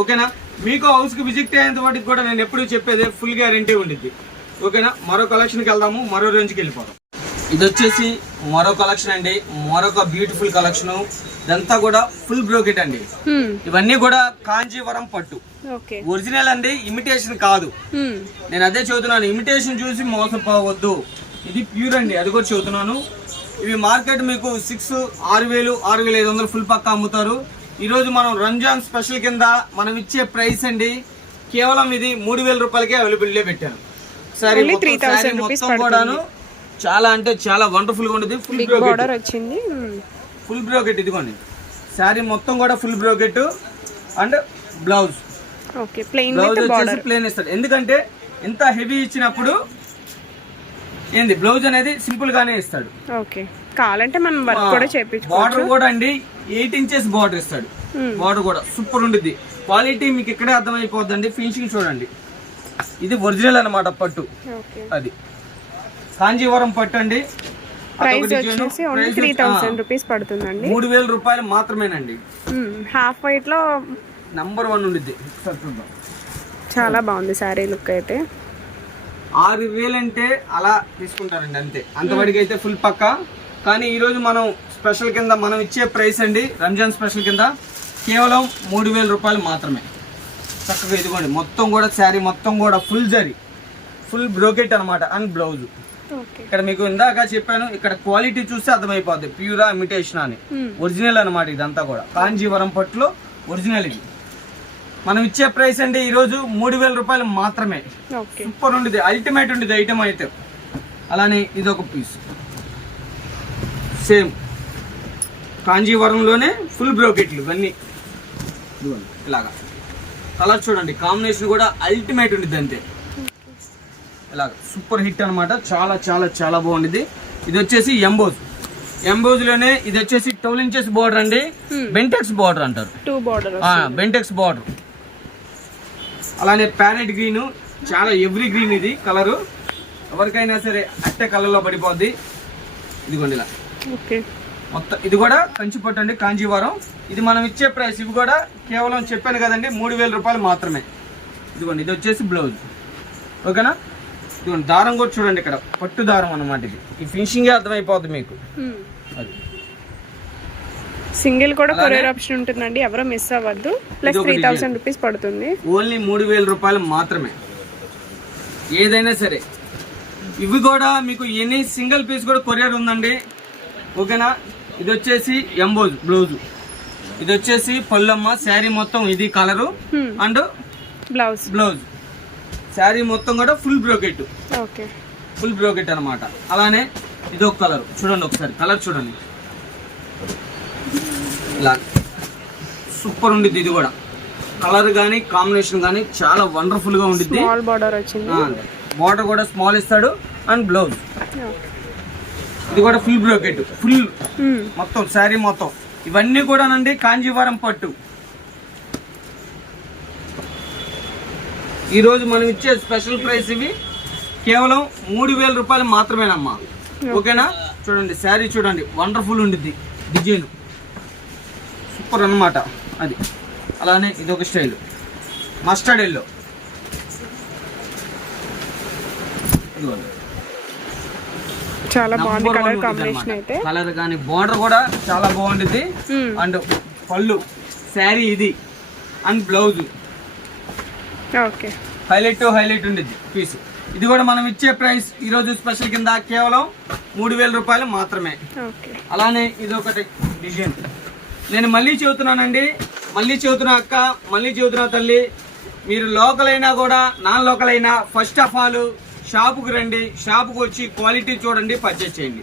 ఓకేనా. మీకు హౌస్కి విజిట్ అయ్యేంత వాటికి కూడా నేను ఎప్పుడు చెప్పేది ఫుల్ గ్యారెంటీ ఉండిద్ది, ఓకేనా. మరో కలెక్షన్కి వెళ్దాము, మరో రేంజ్కి వెళ్ళిపోదాం. ఇది వచ్చేసి మరో కలెక్షన్ అండి, మరొక బ్యూటిఫుల్ కలెక్షన్. ఇదంతా కూడా ఫుల్ బ్రోకెట్ అండి. ఇవన్నీ కూడా కాంజీవరం పట్టు, ఒరిజినల్ అండి, ఇమిటేషన్ కాదు. నేను అదే చదువుతున్నాను, ఇమిటేషన్ చూసి మోసపోవద్దు. ఇది ప్యూర్ అండి, అది కూడా చదువుతున్నాను. ఇవి మార్కెట్ మీకు 6,000 6,500 ఫుల్ పక్క అమ్ముతారు. ఈ రోజు మనం రంజాన్ స్పెషల్ కింద మనం ఇచ్చే ప్రైస్ అండి కేవలం ఇది 3,000 రూపాయలకే అవైలబిలిటీ పెట్టాను. సారీ మొత్తం కూడాను చాలా అంటే చాలా వండర్ఫుల్ గా ఉంటుంది. ఫుల్ బ్రోకెట్ వచ్చింది, ఫుల్ బ్రోకెట్. ఇదిగోండి శారీ మొత్తం కూడా full brocade and blouse blouse వచ్చేసి ప్లెయిన్ ఇస్తాడు. ఎందుకంటే ఇంత హెవీ ఇచ్చినప్పుడు ఏంది బ్లౌజ్ అనేది సింపుల్ గానే ఇస్తాడు. కావాలంటే మనం వర్క్ కూడా చేయించుకోవచ్చు. బార్డర్ కూడా అండి 8 ఇంచెస్ బార్డర్ ఇస్తాడు. బార్డర్ కూడా సూపర్ ఉంటుంది. క్వాలిటీ మీకు ఇక్కడే అర్థమైపోద్దండి. ఫినిషింగ్ చూడండి, ఇది ఒరిజినల్ అన్నమాట పట్టు. అది కాంజీవరం పట్టు అండి. ప్రైస్ వచ్చేసి 3,000 రూపీస్ పడుతుందండి. 3,000 రూపాయలు మాత్రమేనండి. హాఫ్ వైట్ లో నంబర్ 1 ఉండిద్ది. చాలా బాగుంది సారీ లుక్ అయితే. 6,000 అంటే అలా తీసుకుంటారండి అంతే, అంతవరకు అయితే ఫుల్ పక్క. కానీ ఈ రోజు మనం స్పెషల్ కింద మనం ఇచ్చే ప్రైస్ అండి రంజాన్ స్పెషల్ కింద కేవలం 3,000 రూపాయలు మాత్రమే. చక్కగా ఇదిగోండి మొత్తం కూడా శారీ మొత్తం కూడా ఫుల్ జరీ ఫుల్ బ్రోకెట్ అనమాట. అండ్ బ్లౌజ్ ఇక్కడ మీకు ఇందాక చెప్పాను, ఇక్కడ క్వాలిటీ చూస్తే అర్థమైపోద్ది ప్యూరా ఇమిటేషన్ అని. ఒరిజినల్ అనమాట ఇదంతా కూడా కాంజీవరం పట్టులో ఒరిజినల్. ఇది మనం ఇచ్చే ప్రైస్ అండి ఈ రోజు 3,000 రూపాయలు మాత్రమే. సూపర్ ఉండేది, అల్టిమేట్ ఉండేది ఐటమ్ అయితే. అలానే ఇది ఒక పీస్ సేమ్ కాంజీవరంలోనే ఫుల్ బ్రోకెట్లు ఇవన్నీ. ఇలాగా కలర్ చూడండి, కాంబినేషన్ కూడా అల్టిమేట్ ఉండేది అంతే. ఇలాగ సూపర్ హిట్ అనమాట, చాలా చాలా చాలా బాగుండేది. ఇది వచ్చేసి ఎంబోజ్ లోనే ఇది వచ్చేసి 12 ఇంచెస్ బార్డర్ అండి. బెంటెక్స్ బార్డర్ అంటారు, బెంటెక్స్ బార్డర్. అలానే ప్యారెట్ గ్రీన్, చాలా ఎవ్రీ గ్రీన్ ఇది కలరు. ఎవరికైనా సరే అట్టే కలర్లో పడిపోద్ది. ఇదిగోండి ఇలా మొత్తం. ఇది కూడా కంచి పట్టు అండి కాంజీవరం. ఇది మనం ఇచ్చే ప్రైస్ ఇవి కూడా కేవలం చెప్పాను కదండి 3,000 రూపాయలు మాత్రమే. ఇదిగోండి ఇది వచ్చేసి బ్లౌజ్, ఓకేనా. ఇదిగోండి దారం కూడా చూడండి, ఇక్కడ పట్టు దారం అన్నమాట. ఇది ఈ ఫినిషింగే అర్థమైపోద్ది మీకు. అది సింగిల్ కూడా కొరియర్ ఆప్షన్ ఉంటుందండి, ఎవరో మిస్ అవ్వద్దు. ప్లస్ 3,000 రూపీస్ పడుతుంది. ఓన్లీ 3,000 రూపాయలు మాత్రమే ఏదైనా సరే. ఇవి కూడా మీకు ఎనీ సింగిల్ పీస్ కూడా కొరియర్ ఉందండి, ఓకేనా. ఇది వచ్చేసి ఎంబోజ్ బ్లౌజ్, ఇది వచ్చేసి పల్లమ్మ. శారీ మొత్తం ఇది కలరు అండ్ బ్లౌజ్. శారీ మొత్తం కూడా ఫుల్ బ్రోకెట్, ఫుల్ బ్రోకెట్ అనమాట. అలానే ఇది ఒక కలర్ చూడండి, ఒకసారి కలర్ చూడండి. ఇలా సూపర్ ఉండిద్ది. ఇది కూడా కలర్ కానీ కాంబినేషన్ కానీ చాలా వండర్ఫుల్ గా ఉండిద్ది. బార్డర్ కూడా స్మాల్ ఇస్తాడు అండ్ బ్లౌజ్. ఇది కూడా ఫుల్ బ్రోకెట్, ఫుల్ మొత్తం శారీ మొత్తం. ఇవన్నీ కూడానండి కాంజీవరం పట్టు. ఈ రోజు మనం ఇచ్చే స్పెషల్ ప్రైస్ ఇవి కేవలం 3,000 రూపాయలు మాత్రమేనమ్మా, ఓకేనా. చూడండి శారీ చూడండి, వండర్ఫుల్ ఉండిద్ది, డిజైన్ సూపర్ అన్నమాట అది. అలానే ఇదొక స్టైల్ మస్టర్డ్ ఎల్లో, చాలా బాగుంది కలర్ కాంబినేషన్ అయితే. కలర్ కానీ బార్డర్ కూడా చాలా బాగుంటుంది. అండ్ పళ్ళు శారీ ఇది అండ్ బ్లౌజ్ హైలైట్ ఉండిద్ది పీస్. ఇది కూడా మనం ఇచ్చే ప్రైస్ ఈ రోజు స్పెషల్ కింద కేవలం 3,000 రూపాయలు మాత్రమే. అలానే ఇది ఒకటి డిజైన్. నేను మళ్ళీ చెబుతున్నానండి, మళ్ళీ చెబుతున్నా అక్క, మళ్ళీ చెబుతున్నా తల్లి, మీరు లోకల్ అయినా కూడా నాన్ లోకల్ అయినా ఫస్ట్ ఆఫ్ ఆల్ షాపుకు రండి, షాపుకు వచ్చి క్వాలిటీ చూడండి, పర్చేస్ చేయండి.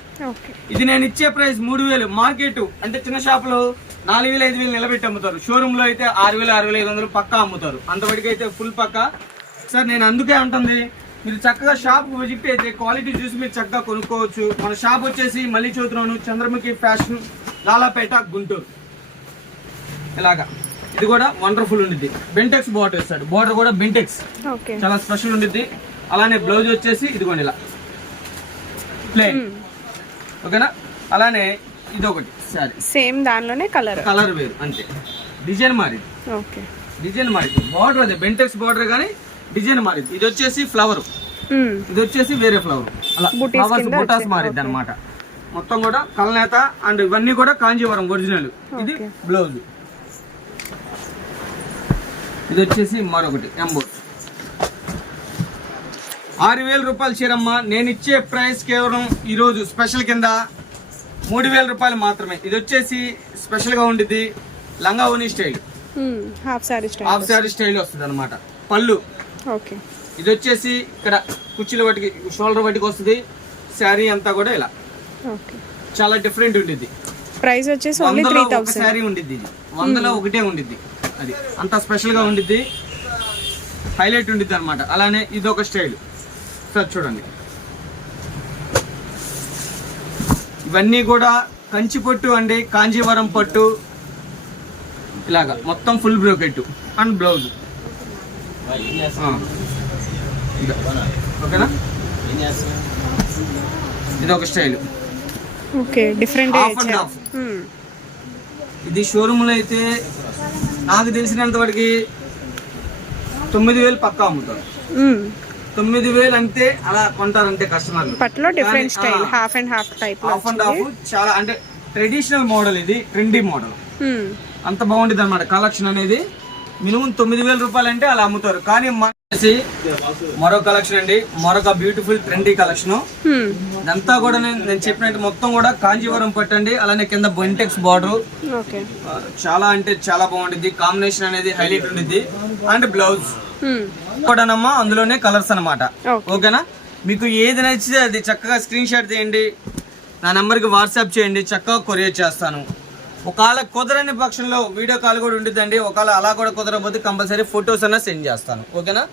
ఇది నేను ఇచ్చే ప్రైస్ 3,000. మార్కెట్ అంటే చిన్న షాపులో 4,000 5,000 నిలబెట్టి అమ్ముతారు. షోరూమ్ లో అయితే 6,000 6,500 పక్కా అమ్ముతారు. అంతవరకు అయితే ఫుల్ పక్కా. సార్ నేను అందుకే ఉంటుంది, మీరు చక్కగా షాప్ విజిట్ అయితే క్వాలిటీ చూసి మీరు చక్కగా కొనుక్కోవచ్చు. మన షాప్ వచ్చేసి మళ్ళీ చూస్తున్నాను, చంద్రముఖి ఫ్యాషన్, లాలాపేట, గుంటూరు. ఇలాగా ఇది కూడా వండర్ఫుల్ ఉండిద్ది. బెంటెక్స్ బార్డర్ ఇస్తాడు, బార్డర్ కూడా బెంటెక్స్ చాలా స్పెషల్ ఉండిద్ది. అలానే బ్లౌజ్ వచ్చేసి ఇదిగోండి ఇలా ప్లేన్, ఓకేనా. అలానే ఇది ఒకటి సారీ సేమ్ దానిలోనే కలర్ వేరు అంతే, డిజైన్ మారింది. ఓకే, డిజైన్ మారింది. బార్డర్ అదే బెంటెక్స్ బార్డర్ కానీ డిజైన్ మారింది. ఇది వచ్చేసి ఫ్లవర్, ఇది వచ్చేసి వేరే ఫ్లవర్. అలా ఫ్లవర్స్ బుటాస్ మారింది అనమాట. మొత్తం కూడా కలనేత అండ్ ఇవన్నీ కూడా కాంజీవరం ఒరిజినల్. ఇది బ్లౌజ్, ఇది వచ్చేసి మరొకటి ఎంబోస్. 6,000 రూపాయలు చీరమ్మ. నేను ఇచ్చే ప్రైస్ కేవలం ఈరోజు స్పెషల్ కింద 3,000 రూపాయలు మాత్రమే. ఇది వచ్చేసి స్పెషల్ గా ఉండిద్ది, లంగా ఓని స్టైల్, హాఫ్ సారీ స్టైల్ వస్తుంది అనమాట. పళ్ళు ఓకే. ఇది వచ్చేసి ఇక్కడ కుర్చీల వాటికి షోల్డర్ వాటికి వస్తుంది. శారీ అంతా కూడా ఇలా చాలా డిఫరెంట్ ఉండిద్ది. ప్రైస్ వచ్చేసి ఓన్లీ 3,000. శారీ ఉండిద్ది, ఇది 100లో ఒకటే ఉండిద్ది. అది అంత స్పెషల్ గా ఉండిద్ది, హైలైట్ ఉండిద్ది అనమాట. అలానే ఇది ఒక స్టైల్ సార్ చూడండి. ఇవన్నీ కూడా కంచి పట్టు అండి, కాంజీవరం పట్టు. ఇలాగా మొత్తం ఫుల్ బ్రోకెట్ అండ్ బ్లౌజ్, ఓకేనా. ఇది ఒక style, okay, different half and half. ఇది షోరూమ్ లో అయితే నాకు తెలిసినంత వరకు 9,000 పక్కా అమ్ముతారు. 9,000 అంటే అలా కొంటారంటే కస్టమర్లు. పట్టులో different style, half and half type, half and half. చాలా అంటే ట్రెడిషనల్ మోడల్, ఇది ట్రెండీ మోడల్. అంత బాగుంటుంది అనమాట. కలెక్షన్ అనేది మినిమం 9,000 రూపాయలు అంటే అలా అమ్ముతారు. కానీ మరో కలెక్షన్ అండి, మరొక బ్యూటిఫుల్ ట్రెండీ కలెక్షన్. ఇదంతా కూడా నేను చెప్పినట్టు మొత్తం కూడా కాంజీవరం పట్టండి. అలానే కింద బెంటెక్స్ బార్డర్, చాలా అంటే చాలా బాగుంటుంది. కాంబినేషన్ అనేది హైలైట్ ఉంటుంది. అండ్ బ్లౌజ్ కూడానమ్మా అందులోనే కలర్స్ అనమాట, ఓకేనా. మీకు ఏది నచ్చితే అది చక్కగా స్క్రీన్ షాట్ తీయండి, నా నెంబర్కి వాట్సాప్ చేయండి, చక్కగా కొరియర్ చేస్తాను. ఒకవేళ కుదరని పక్షంలో వీడియో కాల్ కూడా ఉంటుందండి. ఒకవేళ అలా కూడా కుదరకపోతే కంపల్సరీ ఫొటోస్ అన్నా సెండ్ చేస్తాను, ఓకేనా.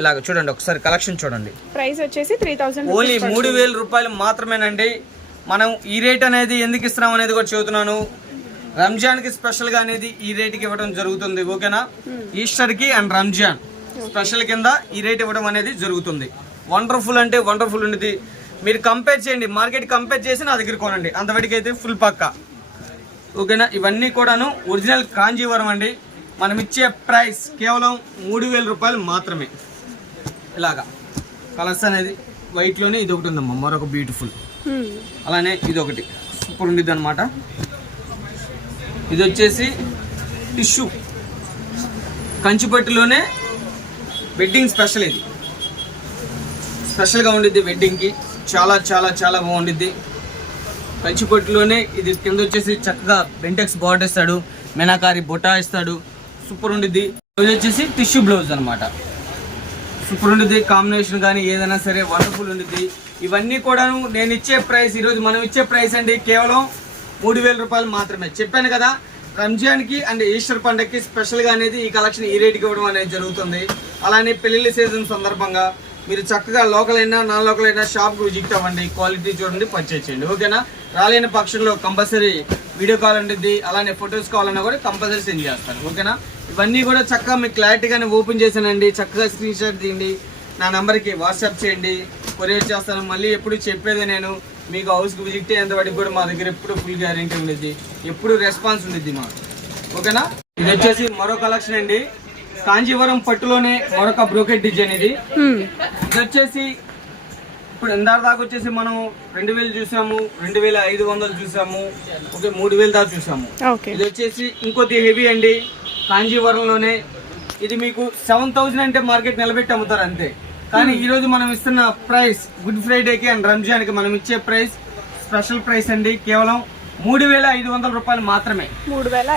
ఇలాగ చూడండి, ఒకసారి కలెక్షన్ చూడండి. ప్రైస్ వచ్చేసి 3,000, ఓన్లీ 3,000 రూపాయలు మాత్రమేనండి. మనం ఈ రేట్ అనేది ఎందుకు ఇస్తున్నాం అనేది కూడా చెబుతున్నాను. రంజాన్ కి స్పెషల్ గా అనేది ఈ రేట్ కి ఇవ్వడం జరుగుతుంది, ఓకేనా. ఈస్టర్ కి అండ్ రంజాన్ స్పెషల్ కింద ఈ రేట్ ఇవ్వడం అనేది జరుగుతుంది. వండర్ఫుల్ అంటే వండర్ఫుల్ ఉండేది. మీరు కంపేర్ చేయండి, మార్కెట్ కంపేర్ చేసి నా దగ్గర కొనండి, అంతవరకు అయితే ఫుల్ పక్కా, ఓకేనా. ఇవన్నీ కూడాను ఒరిజినల్ కాంజీవరం అండి. మనం ఇచ్చే ప్రైస్ కేవలం 3,000 రూపాయలు మాత్రమే. ఇలాగా కలర్స్ అనేది వైట్ లోనే ఇది ఒకటి ఉందమ్మా, మరొక బ్యూటిఫుల్. అలానే ఇది ఒకటి సూపర్ ఉండిద్ది అనమాట. ఇది వచ్చేసి టిష్యూ కంచిపట్టులోనే వెడ్డింగ్ స్పెషల్. ఇది స్పెషల్గా ఉండిద్ది వెడ్డింగ్కి, చాలా చాలా చాలా బాగుండిద్ది. కంచిపట్టులోనే ఇది కింద వచ్చేసి చక్కగా బెంటెక్స్ బార్డర్ ఇస్తాడు, మెనాకారి బొటా ఇస్తాడు, సూపర్ ఉండిద్ది. ఇది వచ్చేసి టిష్యూ బ్లౌజ్ అనమాట, సూపర్ ఉండిద్ది. కాంబినేషన్ కానీ ఏదైనా సరే వండర్ఫుల్ ఉండిద్ది. ఇవన్నీ కూడా నేను ఇచ్చే ప్రైస్, ఈరోజు మనం ఇచ్చే ప్రైస్ అండి కేవలం 3,000 రూపాయలు మాత్రమే. చెప్పాను కదా, రంజాన్కి అండ్ ఈస్టర్ పండుగకి స్పెషల్గా అనేది ఈ కలెక్షన్ ఈ రేట్కి ఇవ్వడం అనేది జరుగుతుంది. అలానే పెళ్లిళ్ళ సీజన్ సందర్భంగా మీరు చక్కగా లోకల్ అయినా నాన్ లోకల్ అయినా షాప్కి విజిట్ అవ్వండి, క్వాలిటీ చూడండి, పర్చేజ్ చేయండి, ఓకేనా. రాలేని పక్షంలో కంపల్సరీ వీడియో కాల్ ఉంటుంది. అలానే ఫొటోస్ కావాలన్నా కూడా కంపల్సరీ సెండ్ చేస్తాను, ఓకేనా. ఇవన్నీ కూడా చక్కగా మీకు క్లారిటీగానే ఓపెన్ చేశానండి. చక్కగా స్క్రీన్ షాట్ తీయండి, నా నెంబర్కి వాట్సాప్ చేయండి, కొరియర్ చేస్తాను. మళ్ళీ ఎప్పుడు చెప్పేది నేను, మీకు హౌస్కి విజిట్ అయ్యేంతవాడికి కూడా మా దగ్గర ఎప్పుడు ఫుల్ గ్యారెంటీ ఉండేది, ఎప్పుడు రెస్పాన్స్ ఉండేది మాకు, ఓకేనా. ఇది వచ్చేసి మరో కలెక్షన్ అండి, కాంజీవరం పట్టులోనే మరొక బ్రోకెట్ డిజైన్. ఇది వచ్చేసి ఇప్పుడు ఇందాక దాకా వచ్చేసి మనం 2,000 చూసాము, 2,500 చూసాము, ఓకే 3,000 దాకా చూసాము. ఇది వచ్చేసి ఇంకొద్ది హెవీ అండి, కాంజీవరంలోనే. ఇది మీకు 7,000 అంటే మార్కెట్ నిలబెట్టి అమ్ముతారు అంతే. కానీ ఈ రోజు మనం ఇస్తున్న ప్రైస్ గుడ్ ఫ్రైడేకి అండ్ రంజాన్కి మనం ఇచ్చే ప్రైస్ స్పెషల్ ప్రైస్ అండి, కేవలం 3,500 రూపాయలు మాత్రమే.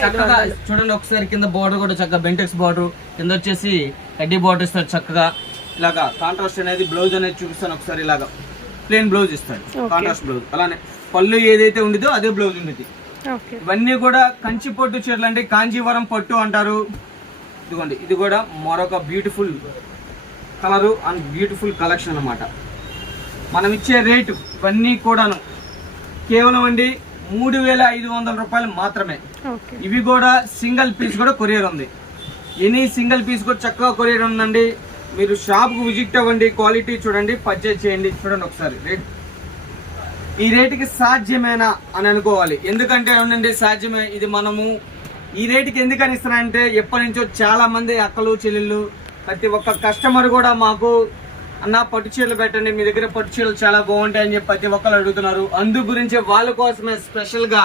చక్కగా చూడండి ఒకసారి, కింద బార్డర్ కూడా చక్కగా బెంటెక్స్ బార్డర్, కింద వచ్చేసి కడ్డీ బార్డర్ ఇస్తారు చక్కగా. ఇలాగా కాంట్రాస్ట్ అనేది బ్లౌజ్ అనేది చూపిస్తాను ఒకసారి. ఇలాగా ప్లెయిన్ బ్లౌజ్ ఇస్తాడు, కాంట్రాస్ట్ బ్లౌజ్. అలానే పళ్ళు ఏదైతే ఉండిదో అదే బ్లౌజ్ ఉండేది. ఓకే. ఇవన్నీ కూడా కంచి పట్టు చీరలు అంటే కాంజీవరం పట్టు అంటారు. ఇదిగోండి, ఇది కూడా మరొక beautiful colour and beautiful collection అన్నమాట. మనం ఇచ్చే రేటు ఇవన్నీ కూడాను కేవలం అండి 3,500 రూపాయలు మాత్రమే. ఓకే. ఇవి కూడా సింగిల్ పీస్ కూడా కొరియర్ ఉంది. ఎనీ సింగిల్ పీస్ కూడా చక్కగా కొరియర్ ఉందండి. మీరు షాప్కు విజిట్ అవ్వండి, క్వాలిటీ చూడండి, పర్చేజ్ చేయండి. చూడండి ఒకసారి రేట్, ఈ రేటుకి సాధ్యమేనా అని అనుకోవాలి. ఎందుకంటే అవునండి సాధ్యమే. ఇది మనము ఈ రేటుకి ఎందుకని ఇస్తున్నానంటే ఎప్పటి నుంచో చాలా మంది అక్కలు చెల్లెళ్ళు ప్రతి ఒక్క కస్టమర్ కూడా మాకు అన్న పట్టు చీరలు పెట్టండి, మీ దగ్గర పట్టు చీరలు చాలా బాగుంటాయని చెప్పి ప్రతి ఒక్కరు అడుగుతున్నారు. అందు గురించి వాళ్ళ కోసమే స్పెషల్గా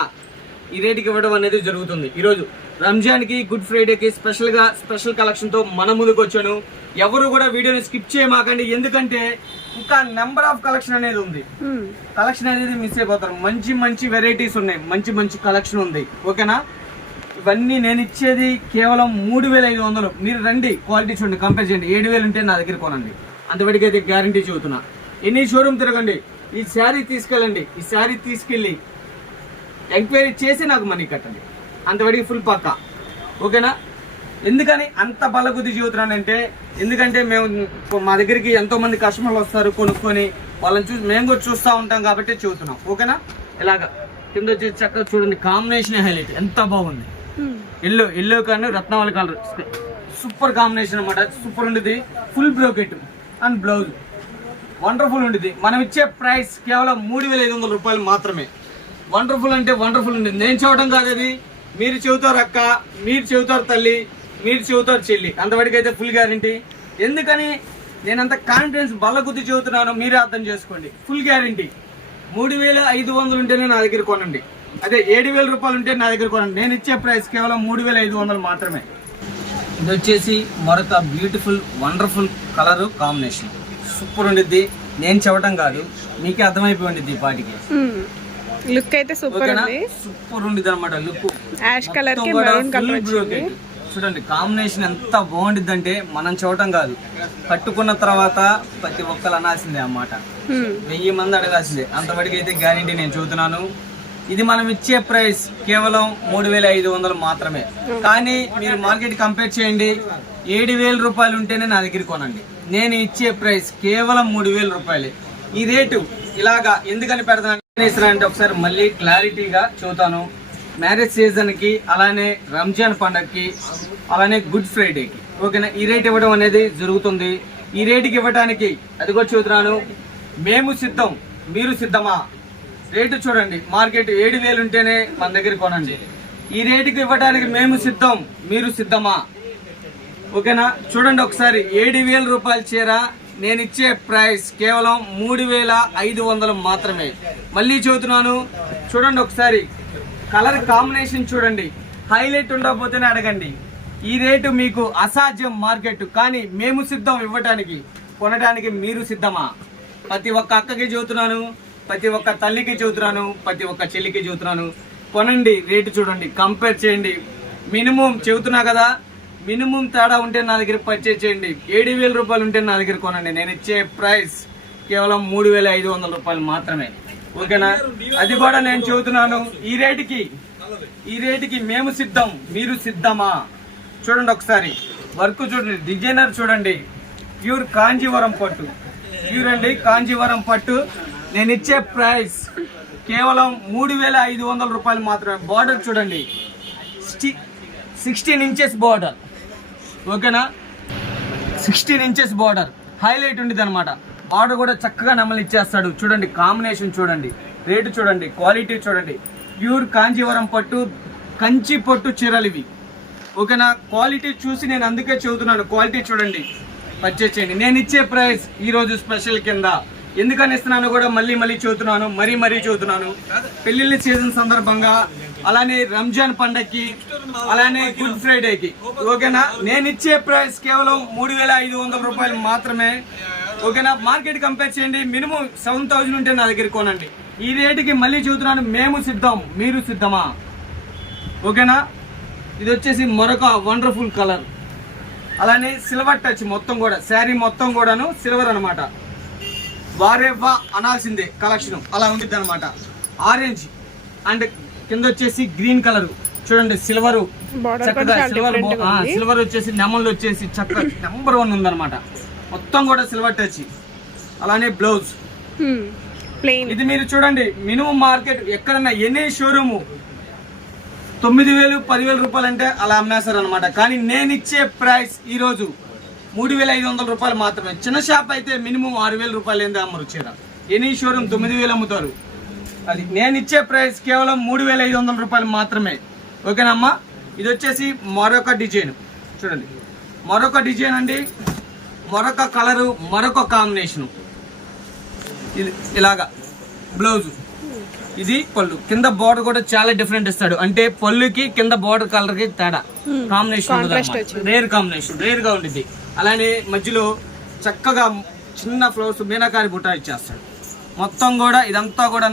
ఈ రేటుకి ఇవ్వడం అనేది జరుగుతుంది. ఈరోజు రంజాన్కి, గుడ్ ఫ్రైడేకి స్పెషల్ కలెక్షన్తో మన ముందుకు వచ్చాను. ఎవరు కూడా వీడియోని స్కిప్ చేయమాకండి, ఎందుకంటే ఇంకా నెంబర్ ఆఫ్ కలెక్షన్ అనేది ఉంది. కలెక్షన్ అనేది మిస్ అయిపోతారు. మంచి మంచి వెరైటీస్ ఉన్నాయి, మంచి మంచి కలెక్షన్ ఉంది. ఓకేనా? ఇవన్నీ నేను ఇచ్చేది కేవలం 3,500. మీరు రండి, క్వాలిటీ చూడండి, కంపేర్ చేయండి. 7,000 ఉంటే నా దగ్గర కొనండి, అంతవరకు అయితే గ్యారంటీ చెబుతున్నా. ఎన్ని షోరూమ్ తిరగండి, ఈ శారీ తీసుకెళ్ళండి, ఈ శారీ తీసుకెళ్ళి ఎంక్వైరీ చేసి నాకు మనీ కట్టండి, అంతవరకు ఫుల్ పక్కా. ఓకేనా? ఎందుకని అంత బలబుద్ధి చెబుతున్నానంటే, ఎందుకంటే మా దగ్గరికి ఎంతో మంది కస్టమర్లు వస్తారు కొనుక్కొని, వాళ్ళని చూసి మేము కూడా చూస్తూ ఉంటాం కాబట్టి చెబుతున్నాం. ఓకేనా? ఇలాగా కింద వచ్చి చక్కగా చూడండి, కాంబినేషన్ హైలైట్ ఎంత బాగుంది. ఎల్లో కానీ రత్నావళి కలర్ సూపర్ కాంబినేషన్ అనమాట. సూపర్ ఉండేది. Full brocade and blouse wonderful ఉండేది. మనం ఇచ్చే ప్రైస్ కేవలం 3,500 రూపాయలు మాత్రమే. వండర్ఫుల్ అంటే వండర్ఫుల్ ఉండేది. నేను చూడటం కాదు, అది మీరు చెబుతారు అక్క, మీరు చెబుతారు తల్లి, మీరు చెబుతారు చెల్లి, అంతవరకు అయితే ఫుల్ గ్యారంటీ. ఎందుకని నేనంత కాన్ఫిడెన్స్ బల్లగుద్ది చెబుతున్నాను, మీరే అర్థం చేసుకోండి. Full guarantee. 3,500 ఉంటేనే నా దగ్గర కొనండి, అదే 7,000 రూపాయలు ఉంటే నా దగ్గర కొనండి. నేను ఇచ్చే ప్రైస్ కేవలం 3,500 మాత్రమే. ఇది వచ్చేసి మరొక beautiful wonderful colour combination. Super ఉండిద్ది. నేను చెప్పడం కాదు, మీకే అర్థమైపోయింది. ఈ పాటికి లుక్ అయితే సూపర్ ఉంది. సూపర్ ఉండిద్ది అనమాట. లుక్ యాష్ కలర్ కి మెరూన్ కలర్ వచ్చింది. చూడండి కాంబినేషన్ ఎంత బాగుండిద్ది అంటే మనం చూడటం కాదు, కట్టుకున్న తర్వాత ప్రతి ఒక్కరు అనాల్సిందే అన్నమాట. 1000 మంది అడగాల్సిందే, అంతవరకు అయితే గ్యారంటీ నేను చూస్తున్నాను. ఇది మనం ఇచ్చే ప్రైస్ కేవలం 3,500 మాత్రమే. కానీ మీరు మార్కెట్ కంపేర్ చేయండి, 7,000 రూపాయలు ఉంటేనే నా దగ్గర కొనండి. నేను ఇచ్చే ప్రైస్ కేవలం 3,000 రూపాయలే. ఈ రేటు ఇలాగా ఎందుకని పెడతాను అంటే ఒకసారి మళ్ళీ క్లారిటీగా చూతాను. మ్యారేజ్ సీజన్కి, అలానే రంజాన్ పండగకి, అలానే గుడ్ ఫ్రైడేకి. ఓకేనా? ఈ రేట్ ఇవ్వడం అనేది జరుగుతుంది. ఈ రేటుకి ఇవ్వడానికి అది కూడా చూస్తున్నాను. మేము సిద్ధం, మీరు సిద్ధమా? రేటు చూడండి, మార్కెట్ 7,000 ఉంటేనే మన దగ్గర కొనండి. ఈ రేటుకి ఇవ్వడానికి మేము సిద్ధం, మీరు సిద్ధమా? ఓకేనా? చూడండి ఒకసారి, 7,000 రూపాయల చీర నేను ఇచ్చే ప్రైస్ కేవలం 3,500 మాత్రమే. మళ్ళీ చెబుతున్నాను, చూడండి ఒకసారి కలర్ కాంబినేషన్ చూడండి, హైలైట్ ఉండకపోతేనే అడగండి. ఈ రేటు మీకు అసాధ్యం మార్కెట్, కానీ మేము సిద్ధం ఇవ్వడానికి, కొనడానికి మీరు సిద్ధమా? ప్రతి ఒక్క అక్కకి చెబుతున్నాను, ప్రతి ఒక్క తల్లికి చెబుతున్నాను, ప్రతి ఒక్క చెల్లికి చెబుతున్నాను. కొనండి, రేటు చూడండి, కంపేర్ చేయండి. మినిమం చెబుతున్నా కదా, మినిమం తేడా ఉంటే నా దగ్గర పర్చేజ్ చేయండి. 7,000 రూపాయలు ఉంటే నా దగ్గర కొనండి. నేను ఇచ్చే ప్రైస్ కేవలం 3,500 రూపాయలు మాత్రమే. ఓకేనా? అది కూడా నేను చెబుతున్నాను. ఈ రేటుకి మేము సిద్ధం, మీరు సిద్ధమా? చూడండి ఒకసారి వర్క్ చూడండి, డిజైనర్ చూడండి, ప్యూర్ కాంజీవరం పట్టు, ప్యూర్ అండి కాంజీవరం పట్టు. నేను ఇచ్చే ప్రైస్ కేవలం 3,500 రూపాయలు మాత్రమే. బార్డర్ చూడండి, 16 ఇంచెస్ బార్డర్. ఓకేనా? 16 ఇంచెస్ బార్డర్ హైలైట్ ఉండేది అనమాట. బార్డర్ కూడా చక్కగా నమ్మలు ఇచ్చేస్తాడు. చూడండి కాంబినేషన్ చూడండి, రేటు చూడండి, క్వాలిటీ చూడండి. ప్యూర్ కాంజీవరం పట్టు, కంచి పట్టు చీరలు ఇవి. ఓకేనా? క్వాలిటీ చూసి నేను అందుకే చెబుతున్నాను, క్వాలిటీ చూడండి, పర్చేజ్ చేయండి. నేను ఇచ్చే ప్రైస్ ఈరోజు స్పెషల్ కింద ఎందుకని ఇస్తున్నాను కూడా మళ్ళీ చెబుతున్నాను, మరీ చెబుతున్నాను. పెళ్లిళ్ళ సీజన్ సందర్భంగా, అలానే రంజాన్ పండగకి, అలానే గుడ్ ఫ్రైడేకి. ఓకేనా? నేను ఇచ్చే ప్రైస్ కేవలం 3,500 రూపాయలు మాత్రమే. ఓకేనా? మార్కెట్ కంపేర్ చేయండి, మినిమం 7,000 ఉంటే నా దగ్గర కొనండి. ఈ రేటుకి మళ్ళీ చెబుతున్నాను, మేము సిద్ధం, మీరు సిద్ధమా? ఓకేనా? ఇది వచ్చేసి మరొక వండర్ఫుల్ కలర్, అలానే సిల్వర్ టచ్ మొత్తం కూడా, శారీ మొత్తం కూడాను సిల్వర్ అనమాట. వారేవా అనాల్సిందే కలెక్షన్, అలా ఉంటుంది అనమాట. ఆరెంజ్ అండ్ కింద వచ్చేసి గ్రీన్ కలర్ చూడండి, సిల్వర్ Border చక్కగా కూడా చాలా సిల్వర్ different గా ఉంది. సిల్వర్ వచ్చేసి నెమళ్ళు వచ్చేసి చక్కగా నెంబర్ 1 ఉందన్నమాట. మొత్తం కూడా సిల్వర్ టచ్. అలానే బ్లౌజ్ ప్లెయిన్. ఇది మీరు చూడండి, మినిమం మార్కెట్ ఎక్కడన్నా ఎనీ షోరూము 9,000 10,000 రూపాయలు అంటే అలా అమ్మేస్తారు అనమాట. కానీ నేను ఇచ్చే ప్రైస్ ఈ రోజు 3,500 రూపాయలు మాత్రమే. చిన్న షాప్ అయితే మినిమం 6,000 రూపాయలు ఏందో అమ్మరు చీర. ఎనీ షోరూమ్ 9,000 అమ్ముతారు. అది నేను ఇచ్చే ప్రైస్ కేవలం 3,500 రూపాయలు మాత్రమే. ఓకేనమ్మా. ఇది వచ్చేసి మరొక డిజైన్ చూడండి, మరొక డిజైన్ అండి, మరొక కలరు, మరొక కాంబినేషను. ఇది ఇలాగా బ్లౌజ్, ఇది పళ్ళు. కింద బార్డర్ కూడా చాలా డిఫరెంట్ ఇస్తాడు. అంటే పళ్ళుకి కింద బార్డర్ కలర్ కి తేడా కాంబినేషన్, రేర్ కాంబినేషన్, రేర్ గా ఉంటుంది. అలానే మధ్యలో చక్కగా చిన్న ఫ్లవర్స్ మీనాకారి బుట్ట ఇచ్చేస్తాడు. మొత్తం కూడా ఇదంతా కూడా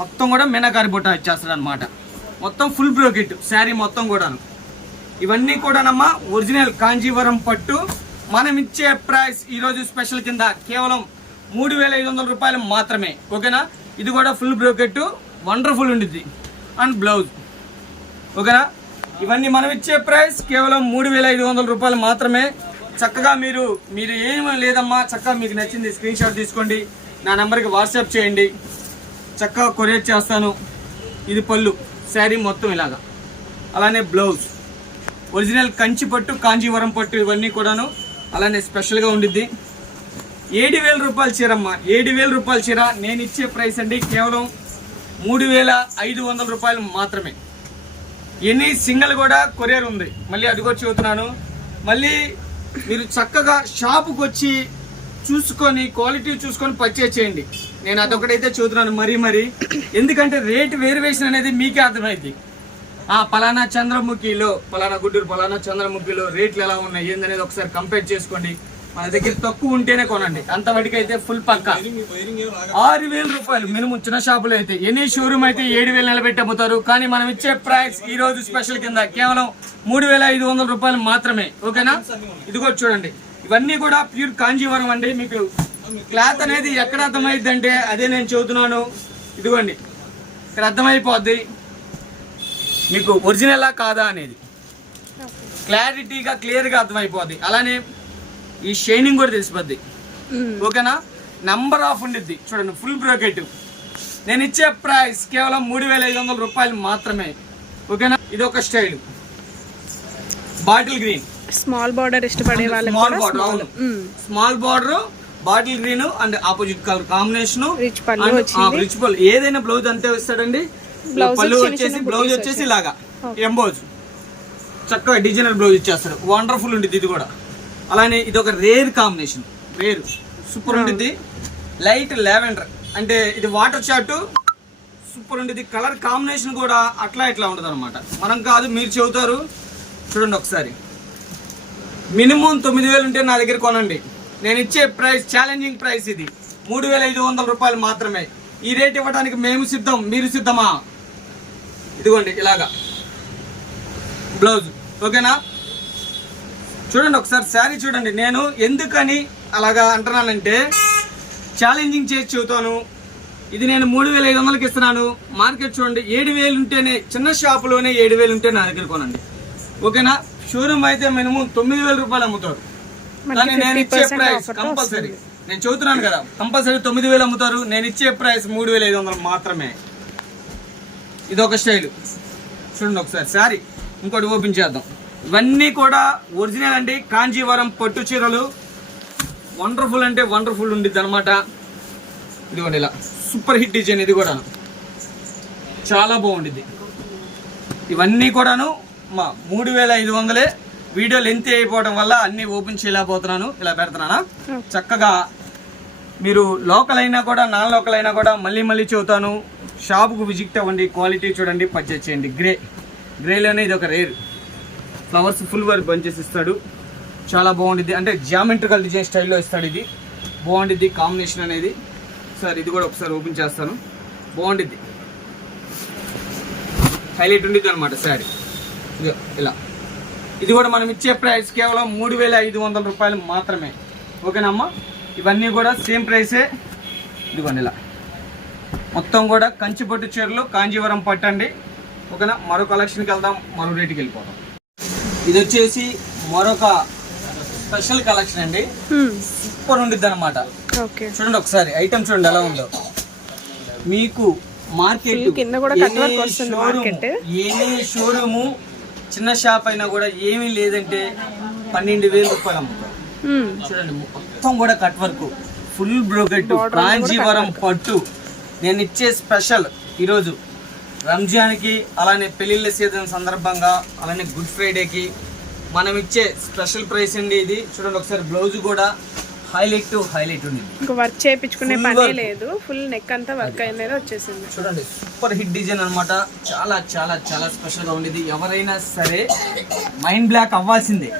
మొత్తం కూడా మీనాకారి బుట్ట ఇచ్చేస్తాడు అనమాట. మొత్తం ఫుల్ బ్రోకెట్ శారీ మొత్తం కూడాను. ఇవన్నీ కూడా ఒరిజినల్ కాంజీవరం పట్టు. మనం ఇచ్చే ప్రైస్ ఈరోజు స్పెషల్ కింద కేవలం 3,500 రూపాయలు మాత్రమే. ఓకేనా. ఇది కూడా ఫుల్ బ్రోకెట్, వండర్ఫుల్ ఉండిద్ది. And blouse. ఓకేనా. ఇవన్నీ మనం ఇచ్చే ప్రైస్ కేవలం 3,500 రూపాయలు మాత్రమే. చక్కగా మీరు ఏమీ లేదమ్మా, చక్కగా మీకు నచ్చింది స్క్రీన్ షాట్ తీసుకోండి, నా నెంబర్కి వాట్సాప్ చేయండి, చక్కగా కొరియర్ చేస్తాను. ఇది పళ్ళు, శారీ మొత్తం ఇలాగా. అలానే బ్లౌజ్ ఒరిజినల్ కంచి పట్టు, కాంజీవరం పట్టు, ఇవన్నీ కూడాను అలానే స్పెషల్గా ఉండిద్ది. 7,000 రూపాయల చీరమ్మా, 7,000 రూపాయల చీర. నేను ఇచ్చే ప్రైస్ అండి కేవలం 3,500 రూపాయలు మాత్రమే. ఎనీ సింగిల్ కూడా కొరియర్ ఉంది. మళ్ళీ అది కూడా చెబుతున్నాను. మళ్ళీ మీరు చక్కగా షాపుకి వచ్చి చూసుకొని క్వాలిటీ చూసుకొని పర్చేజ్ చేయండి. నేను అదొకటైతే చూస్తున్నాను మరీ. ఎందుకంటే రేట్ వేరియేషన్ అనేది మీకే అర్థమైంది. పలానా చంద్రముఖిలో, పలానా గుడ్డూరు, పలానా చంద్రముఖిలో రేట్లు ఎలా ఉన్నాయి ఏందనేది ఒకసారి కంపేర్ చేసుకోండి. మన దగ్గర తక్కువ ఉంటేనే కొనండి. అంతవరకు అయితే ఫుల్ పక్కా 6,000 రూపాయలు మినిమం. చిన్న షాపులో అయితే ఎనీ షోరూమ్ అయితే 7,000 నిలబెట్టి అమ్ముతారు. కానీ మనం ఇచ్చే ప్రైస్ ఈ రోజు స్పెషల్ కింద కేవలం 3,500 రూపాయలు మాత్రమే. ఓకేనా. ఇది కూడా చూడండి, ఇవన్నీ కూడా ప్యూర్ కాంజీవరం అండి. మీకు క్లాత్ అనేది ఎక్కడ అర్థమైద్ది అంటే అదే నేను చెబుతున్నాను. ఇదిగోండి, ఇక్కడ అర్థమైపోద్ది మీకు ఒరిజినలా కాదా అనేది క్లారిటీగా క్లియర్గా అర్థమైపోద్ది. అలానే ఈ షైనింగ్ కూడా తెలిసిపోద్ది. ఓకేనా. నంబర్ ఆఫ్ ఉండిద్ది చూడండి, ఫుల్ బ్రోకెట్. నేను ఇచ్చే ప్రైస్ కేవలం 3,500 రూపాయలు మాత్రమే. ఓకేనా. ఇది ఒక style bottle green, small border ఇష్టపడే వాళ్ళకి స్మాల్ బార్డర్. అవును, small border, bottle green and opposite colour combination. Rich పళ్ళు. ఏదైనా బ్లౌజ్ అంతే వస్తాడండి. పళ్ళు వచ్చేసి బ్లౌజ్ వచ్చేసి ఇలాగా ఎంబోజ్ చక్కగా డిజైనర్ బ్లౌజ్ ఇచ్చేస్తాడు. వండర్ఫుల్ ఉంటుంది ఇది కూడా. అలానే ఇది ఒక రేర్ కాంబినేషన్, రేర్ సూపర్ ఉంటుంది. లైట్ లావెండర్ అంటే ఇది వాటర్ చాట్ సూపర్ ఉంటుంది. కలర్ కాంబినేషన్ కూడా అట్లా ఇట్లా ఉంటుంది అనమాట. మనం కాదు, మీరు చెబుతారు. చూడండి ఒకసారి, మినిమం 9,000 ఉంటే నా దగ్గర కొనండి. నేను ఇచ్చే ప్రైస్ ఛాలెంజింగ్ ప్రైస్ ఇది 3,500 రూపాయలు మాత్రమే. ఈ రేట్ ఇవ్వడానికి మేము సిద్ధం, మీరు సిద్ధమా? ఇదిగోండి ఇలాగా బ్లౌజ్. ఓకేనా. చూడండి ఒకసారి శారీ చూడండి. నేను ఎందుకని అలాగా అంటున్నానంటే ఛాలెంజింగ్ చేసి చెబుతాను. ఇది నేను 3,500కి ఇస్తున్నాను. మార్కెట్ చూడండి 7,000 ఉంటేనే, చిన్న షాపులోనే 7,000 ఉంటే నా దగ్గర కొనండి. ఓకేనా. షోరూమ్ అయితే మినిమం 9,000 రూపాయలు అమ్ముతారు. కానీ నేను ఇచ్చే ప్రైస్ కంపల్సరీ, నేను చెబుతున్నాను కదా, కంపల్సరీ 9,000 అమ్ముతారు. నేను ఇచ్చే ప్రైస్ 3,500 మాత్రమే. ఇది ఒక స్టైల్ చూడండి ఒకసారి. శారీ ఇంకోటి ఓపెన్ చేద్దాం. ఇవన్నీ కూడా ఒరిజినల్ అండి, కాంజీవరం పట్టు చీరలు. వండర్ఫుల్ అంటే వండర్ఫుల్ ఉండిద్ది అనమాట. ఇదిగోండి ఇలా సూపర్ హిట్ డిజైన్. ఇది కూడా చాలా బాగుండిద్ది. ఇవన్నీ కూడాను 3,500. వీడియో లెంత్ అయిపోవడం వల్ల అన్ని ఓపెన్ చేయలేకపోతున్నాను, ఇలా పెడుతున్నానా. చక్కగా మీరు లోకల్ అయినా కూడా నాన్ లోకల్ అయినా కూడా మళ్ళీ చెబుతాను, షాప్కు విజిట్ అవ్వండి, క్వాలిటీ చూడండి, పర్చేజ్ చేయండి. గ్రేలోనే ఇది ఒక rare flowers full work bunches ఇస్తాడు. చాలా బాగుండిద్ది. అంటే జామెట్రికల్ డిజైన్ స్టైల్లో ఇస్తాడు. ఇది బాగుండిద్ది కాంబినేషన్ అనేది. సార్ ఇది కూడా ఒకసారి ఓపెన్ చేస్తాను. బాగుండిద్ది, హైలైట్ ఉండిద్ది అనమాట శారీ. ఇలా ఇది కూడా మనం ఇచ్చే ప్రైస్ కేవలం 3,500 రూపాయలు మాత్రమే. ఓకేనమ్మా. ఇవన్నీ కూడా సేమ్ ప్రైసే. ఇదిగోండి ఇలా మొత్తం కూడా కంచిపట్టు చీరలు కాంజీవరం పట్టు అండి. ఓకేనా, మరో కలెక్షన్కి వెళ్దాం, మరో రేటుకి వెళ్ళిపోతాం. ఇది వచ్చేసి మరొక స్పెషల్ కలెక్షన్ అండి. సూపర్ ఉండిద్ది అనమాట. చూడండి ఒకసారి ఐటమ్ చూడండి ఎలా ఉందో. మీకు మార్కెట్ ఏ షోరూము చిన్న షాప్ అయినా కూడా ఏమీ లేదంటే 12,000 రూపాయలు అమ్ముతారు. చూడండి మొత్తం కూడా cut work, full brocade, Kanjeevaram పట్టు. నేను ఇచ్చే స్పెషల్ ఈరోజు రంజాన్కి, అలానే పెళ్ళిళ్ళ సీజన్ సందర్భంగా, అలానే గుడ్ ఫ్రైడేకి మనం ఇచ్చే స్పెషల్ ప్రైస్ అండి ఇది. చూడండి ఒకసారి బ్లౌజ్ కూడా హైలైట్ ఉంది. ఇంకా వర్క్ చేయించుకునే పని లేదు, ఫుల్ నెక్ అంతా వర్క్ అనేది వచ్చేసింది. చూడండి సూపర్ హిట్ డిజైన్ అన్నమాట. చాలా చాలా చాలా స్పెషల్ గా ఉండేది. ఎవరైనా సరే మైండ్ బ్లాక్ అవ్వాల్సిందే.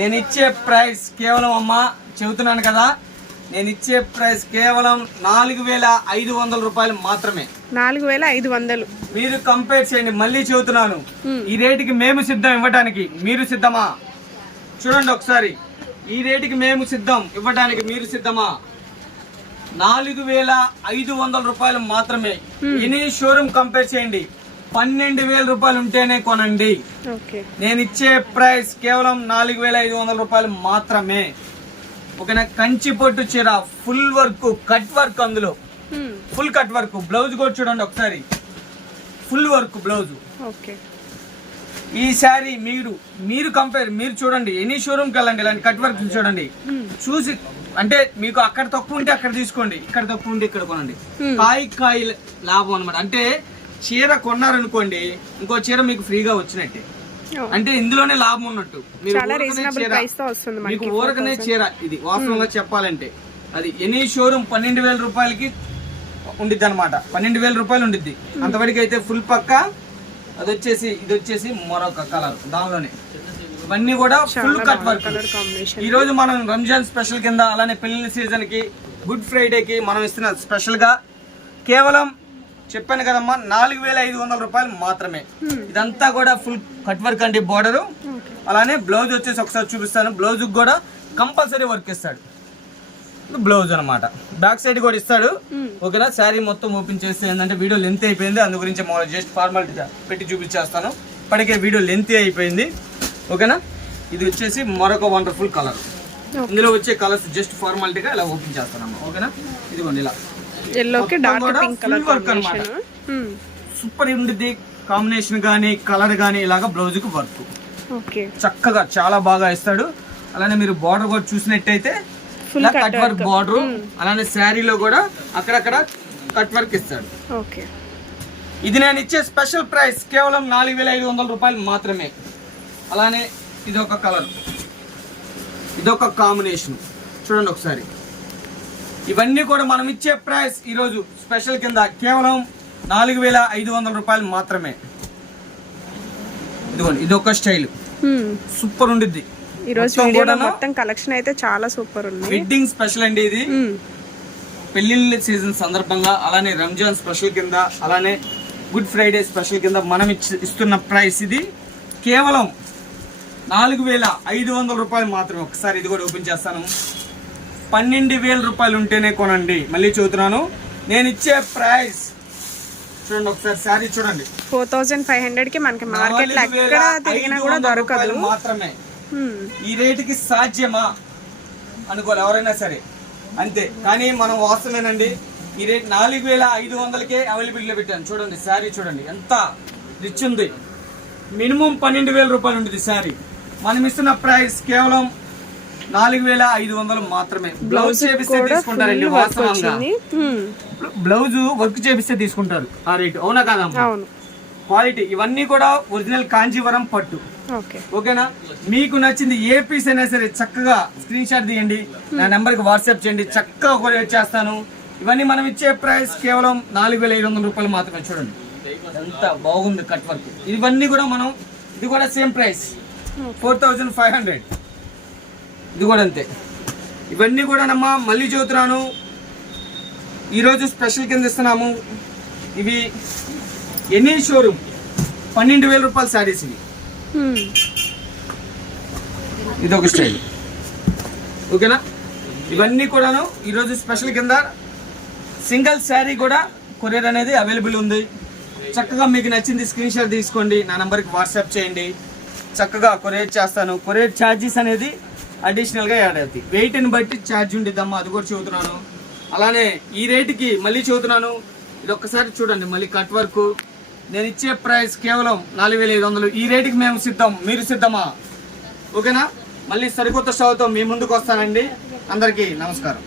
నేను ఇచ్చే ప్రైస్ కేవలం అమ్మా చెబుతున్నాను కదా, నేను ఇచ్చే ప్రైస్ కేవలం 4,500 రూపాయలు మాత్రమే. 4,500. మీరు కంపేర్ చేయండి. మళ్ళీ చెబుతున్నాను, ఈ రేటుకి మేము సిద్ధం ఇవ్వడానికి. మీరు సిద్ధమా? చూడండి ఒకసారి, ఈ రేటుకి మేము సిద్ధం ఇవ్వడానికి. మీరు సిద్ధమా? 4,500 రూపాయలు మాత్రమే. ఎనీ షోరూమ్ కంపేర్ చేయండి. 12,000 రూపాయలు ఉంటేనే కొనండి. నేను ఇచ్చే ప్రైస్ కేవలం 4,500 రూపాయలు మాత్రమే. ఓకేనా, కంచి పట్టు చీర, ఫుల్ వర్క్, కట్ వర్క్, అందులో ఫుల్ కట్ వర్క్. బ్లౌజ్ కూడా చూడండి ఒకసారి, ఫుల్ వర్క్ బ్లౌజ్. ఈ శారీ మీరు కంపేర్, మీరు చూడండి, ఎనీ షోరూమ్కి వెళ్ళండి, ఇలాంటి కట్ వర్క్ చూడండి. చూసి అంటే మీకు అక్కడ తక్కువ ఉంటే అక్కడ తీసుకోండి, ఇక్కడ తక్కువ ఉంటే ఇక్కడ కొనండి. కాయ లాభం అనమాట. అంటే చీర కొన్నారనుకోండి, ఇంకో చీర మీకు ఫ్రీగా వచ్చినట్టే. అంటే ఇందులోనే లాభం ఉన్నట్టు. మీకు ఊరకనే చీర ఇది వాస్తవంగా చెప్పాలంటే. అది ఎనీ షోరూమ్ 12,000 రూపాయలకి ఉండిద్ది అనమాట. 12,000 రూపాయలు ఉండిద్ది. అంతవరకు అయితే ఫుల్ పక్క. ఇది వచ్చేసి మరొక కలర్ దానిలోనే. ఇవన్నీ కూడా ఫుల్ కట్ వర్క్. ఈ రోజు మనం రంజాన్ స్పెషల్ కింద, అలానే పెళ్లి సీజన్ కి, గుడ్ ఫ్రైడేకి మనం ఇస్తున్న స్పెషల్ గా కేవలం చెప్పాను కదమ్మా 4,500 రూపాయలు మాత్రమే. ఇదంతా కూడా ఫుల్ కట్ వర్క్ అండి. బోర్డర్, అలానే బ్లౌజ్ వచ్చేసి ఒకసారి చూపిస్తాను. బ్లౌజ్ కూడా కంపల్సరీ వర్క్ ఇస్తాడు. బ్లౌజ్ అనమాట, బ్యాక్ సైడ్ కూడా ఇస్తాడు. ఓకేనా, శారీ మొత్తం ఓపెన్ చేస్తే ఏంటంటే వీడియో లెంత్ అయిపోయింది, అందు గురించి జస్ట్ ఫార్మాలిటీ పెట్టి చూపించేస్తాను. ఇప్పటికే వీడియో లెంత్ అయిపోయింది. ఓకేనా, ఇది వచ్చేసి మరొక వండర్ఫుల్ కలర్. ఇందులో వచ్చే కలర్స్ జస్ట్ ఫార్మాలిటీగా ఇలా ఓపెన్ చేస్తాను. ఓకేనా, ఇదిగోండి ఇలా సూపర్ ఉండిద్ది. కాంబినేషన్ గానీ, కలర్ గానీ, ఇలాగా బ్లౌజ్ కు వర్క్ చక్కగా చాలా బాగా ఇస్తాడు. అలానే మీరు బార్డర్ కూడా చూసినట్టయితే కట్ వర్క్ బార్డర్, అలానే శారీలో కూడా అక్కడక్కడ కట్ వర్క్ ఇస్తాడు. ఇది నేను ఇచ్చే స్పెషల్ ప్రైస్ కేవలం 4,500 రూపాయలు మాత్రమే. అలానే ఇదొక కలర్, ఇదొక కాంబినేషన్ చూడండి ఒకసారి. ఇవన్నీ కూడా మనం ఇచ్చే ప్రైస్ ఈరోజు స్పెషల్ కింద కేవలం 4,500 రూపాయలు మాత్రమే. ఇదిగోండి, ఇదొక స్టైల్ సూపర్ ఉండిద్ది. ఈ రోజు వీడియోలో మొత్తం కలెక్షన్ అయితే చాలా సూపర్ ఉంది. వెడ్డింగ్ స్పెషల్ అండి ఇది. పెళ్లిళ్ళ సీజన్ సందర్భంగా, అలానే రంజాన్ స్పెషల్ కింద, అలానే గుడ్ ఫ్రైడే స్పెషల్ కింద మనం ఇస్తున్న ప్రైస్ ఇది కేవలం 4,500 రూపాయలు మాత్రమే. ఒకసారి ఇది కూడా ఓపెన్ చేస్తాను. 12,000 రూపాయలు ఉంటేనే కొనండి. మళ్ళీ చూస్తున్నాను, నేను ఇచ్చే ప్రైస్ చూడండి ఒకసారి. శారీ చూడండి, 4,500 కి మనకి మార్కెట్ లో ఎక్కడ తిరిగినా కూడా దొరకదు మాత్రమే. ఈ రేటుకి సాధ్యమా అనుకోవాలి ఎవరైనా సరే, అంతే. కానీ మనం వాస్తవేనండి, ఈ రేట్ 4,500కే అవైలబిలిటీలో పెట్టాను. చూడండి శారీ చూడండి ఎంత రిచ్ ఉంది. మినిమం 12,000 రూపాయలు ఉంటుంది శారీ. మనం ఇస్తున్న ప్రైస్ కేవలం 4,500 మాత్రమే. బ్లౌజ్ చేపిస్తే తీసుకుంటారండి. వాస్తవంగా బ్లౌజ్ వర్క్ చేపిస్తే తీసుకుంటారు ఆ రేటు. అవునా కాదమ్మా? క్వాలిటీ ఇవన్నీ కూడా ఒరిజినల్ కాంజీవరం పట్టు. ఓకేనా, మీకు నచ్చింది ఏ పీస్ అయినా సరే చక్కగా స్క్రీన్ షాట్ తీయండి, నా నెంబర్ కి వాట్సాప్ చేయండి, చక్కగా కొరియర్ చేస్తాను. ఇవన్నీ మనం ఇచ్చే ప్రైస్ కేవలం 4,500 రూపాయలు మాత్రమే. చూడండి ఎంత బాగుంది కట్ వర్క్. ఇవన్నీ కూడా మనం, ఇది కూడా సేమ్ ప్రైస్ 4,500. ఇది కూడా అంతే. ఇవన్నీ కూడా నమ్మా మళ్ళీ చెబుతున్నాను, ఈరోజు స్పెషల్ కింద ఇస్తున్నాము. ఇవి ఎనీ షోరూమ్ 12,000 రూపాయల శారీస్ ఇవి. ఇది ఒక స్టైల్. ఓకేనా, ఇవన్నీ కూడాను ఈరోజు స్పెషల్ కింద. సింగిల్ శారీ కూడా కొరియర్ అనేది అవైలబుల్ ఉంది. చక్కగా మీకు నచ్చింది స్క్రీన్ షాట్ తీసుకోండి, నా నెంబర్కి వాట్సాప్ చేయండి, చక్కగా కొరియర్ చేస్తాను. కొరియర్ ఛార్జెస్ అనేది అడిషనల్గా యాడ్ అవుతాయి. వెయిట్ని బట్టి ఛార్జ్ ఉండిద్దమ్మా, అది కూడా చెబుతున్నాను. అలానే ఈ రేటుకి మళ్ళీ చెబుతున్నాను, ఇది ఒక్కసారి చూడండి. మళ్ళీ కట్ వర్క్ నేను ఇచ్చే ప్రైస్ కేవలం 4500. ఈ రేటుకి మేము సిద్ధం, మీరు సిద్ధమా? ఓకేనా? మళ్ళీ సరికొత్త షోతో మీ ముందుకు వస్తానండి. అందరికీ నమస్కారం.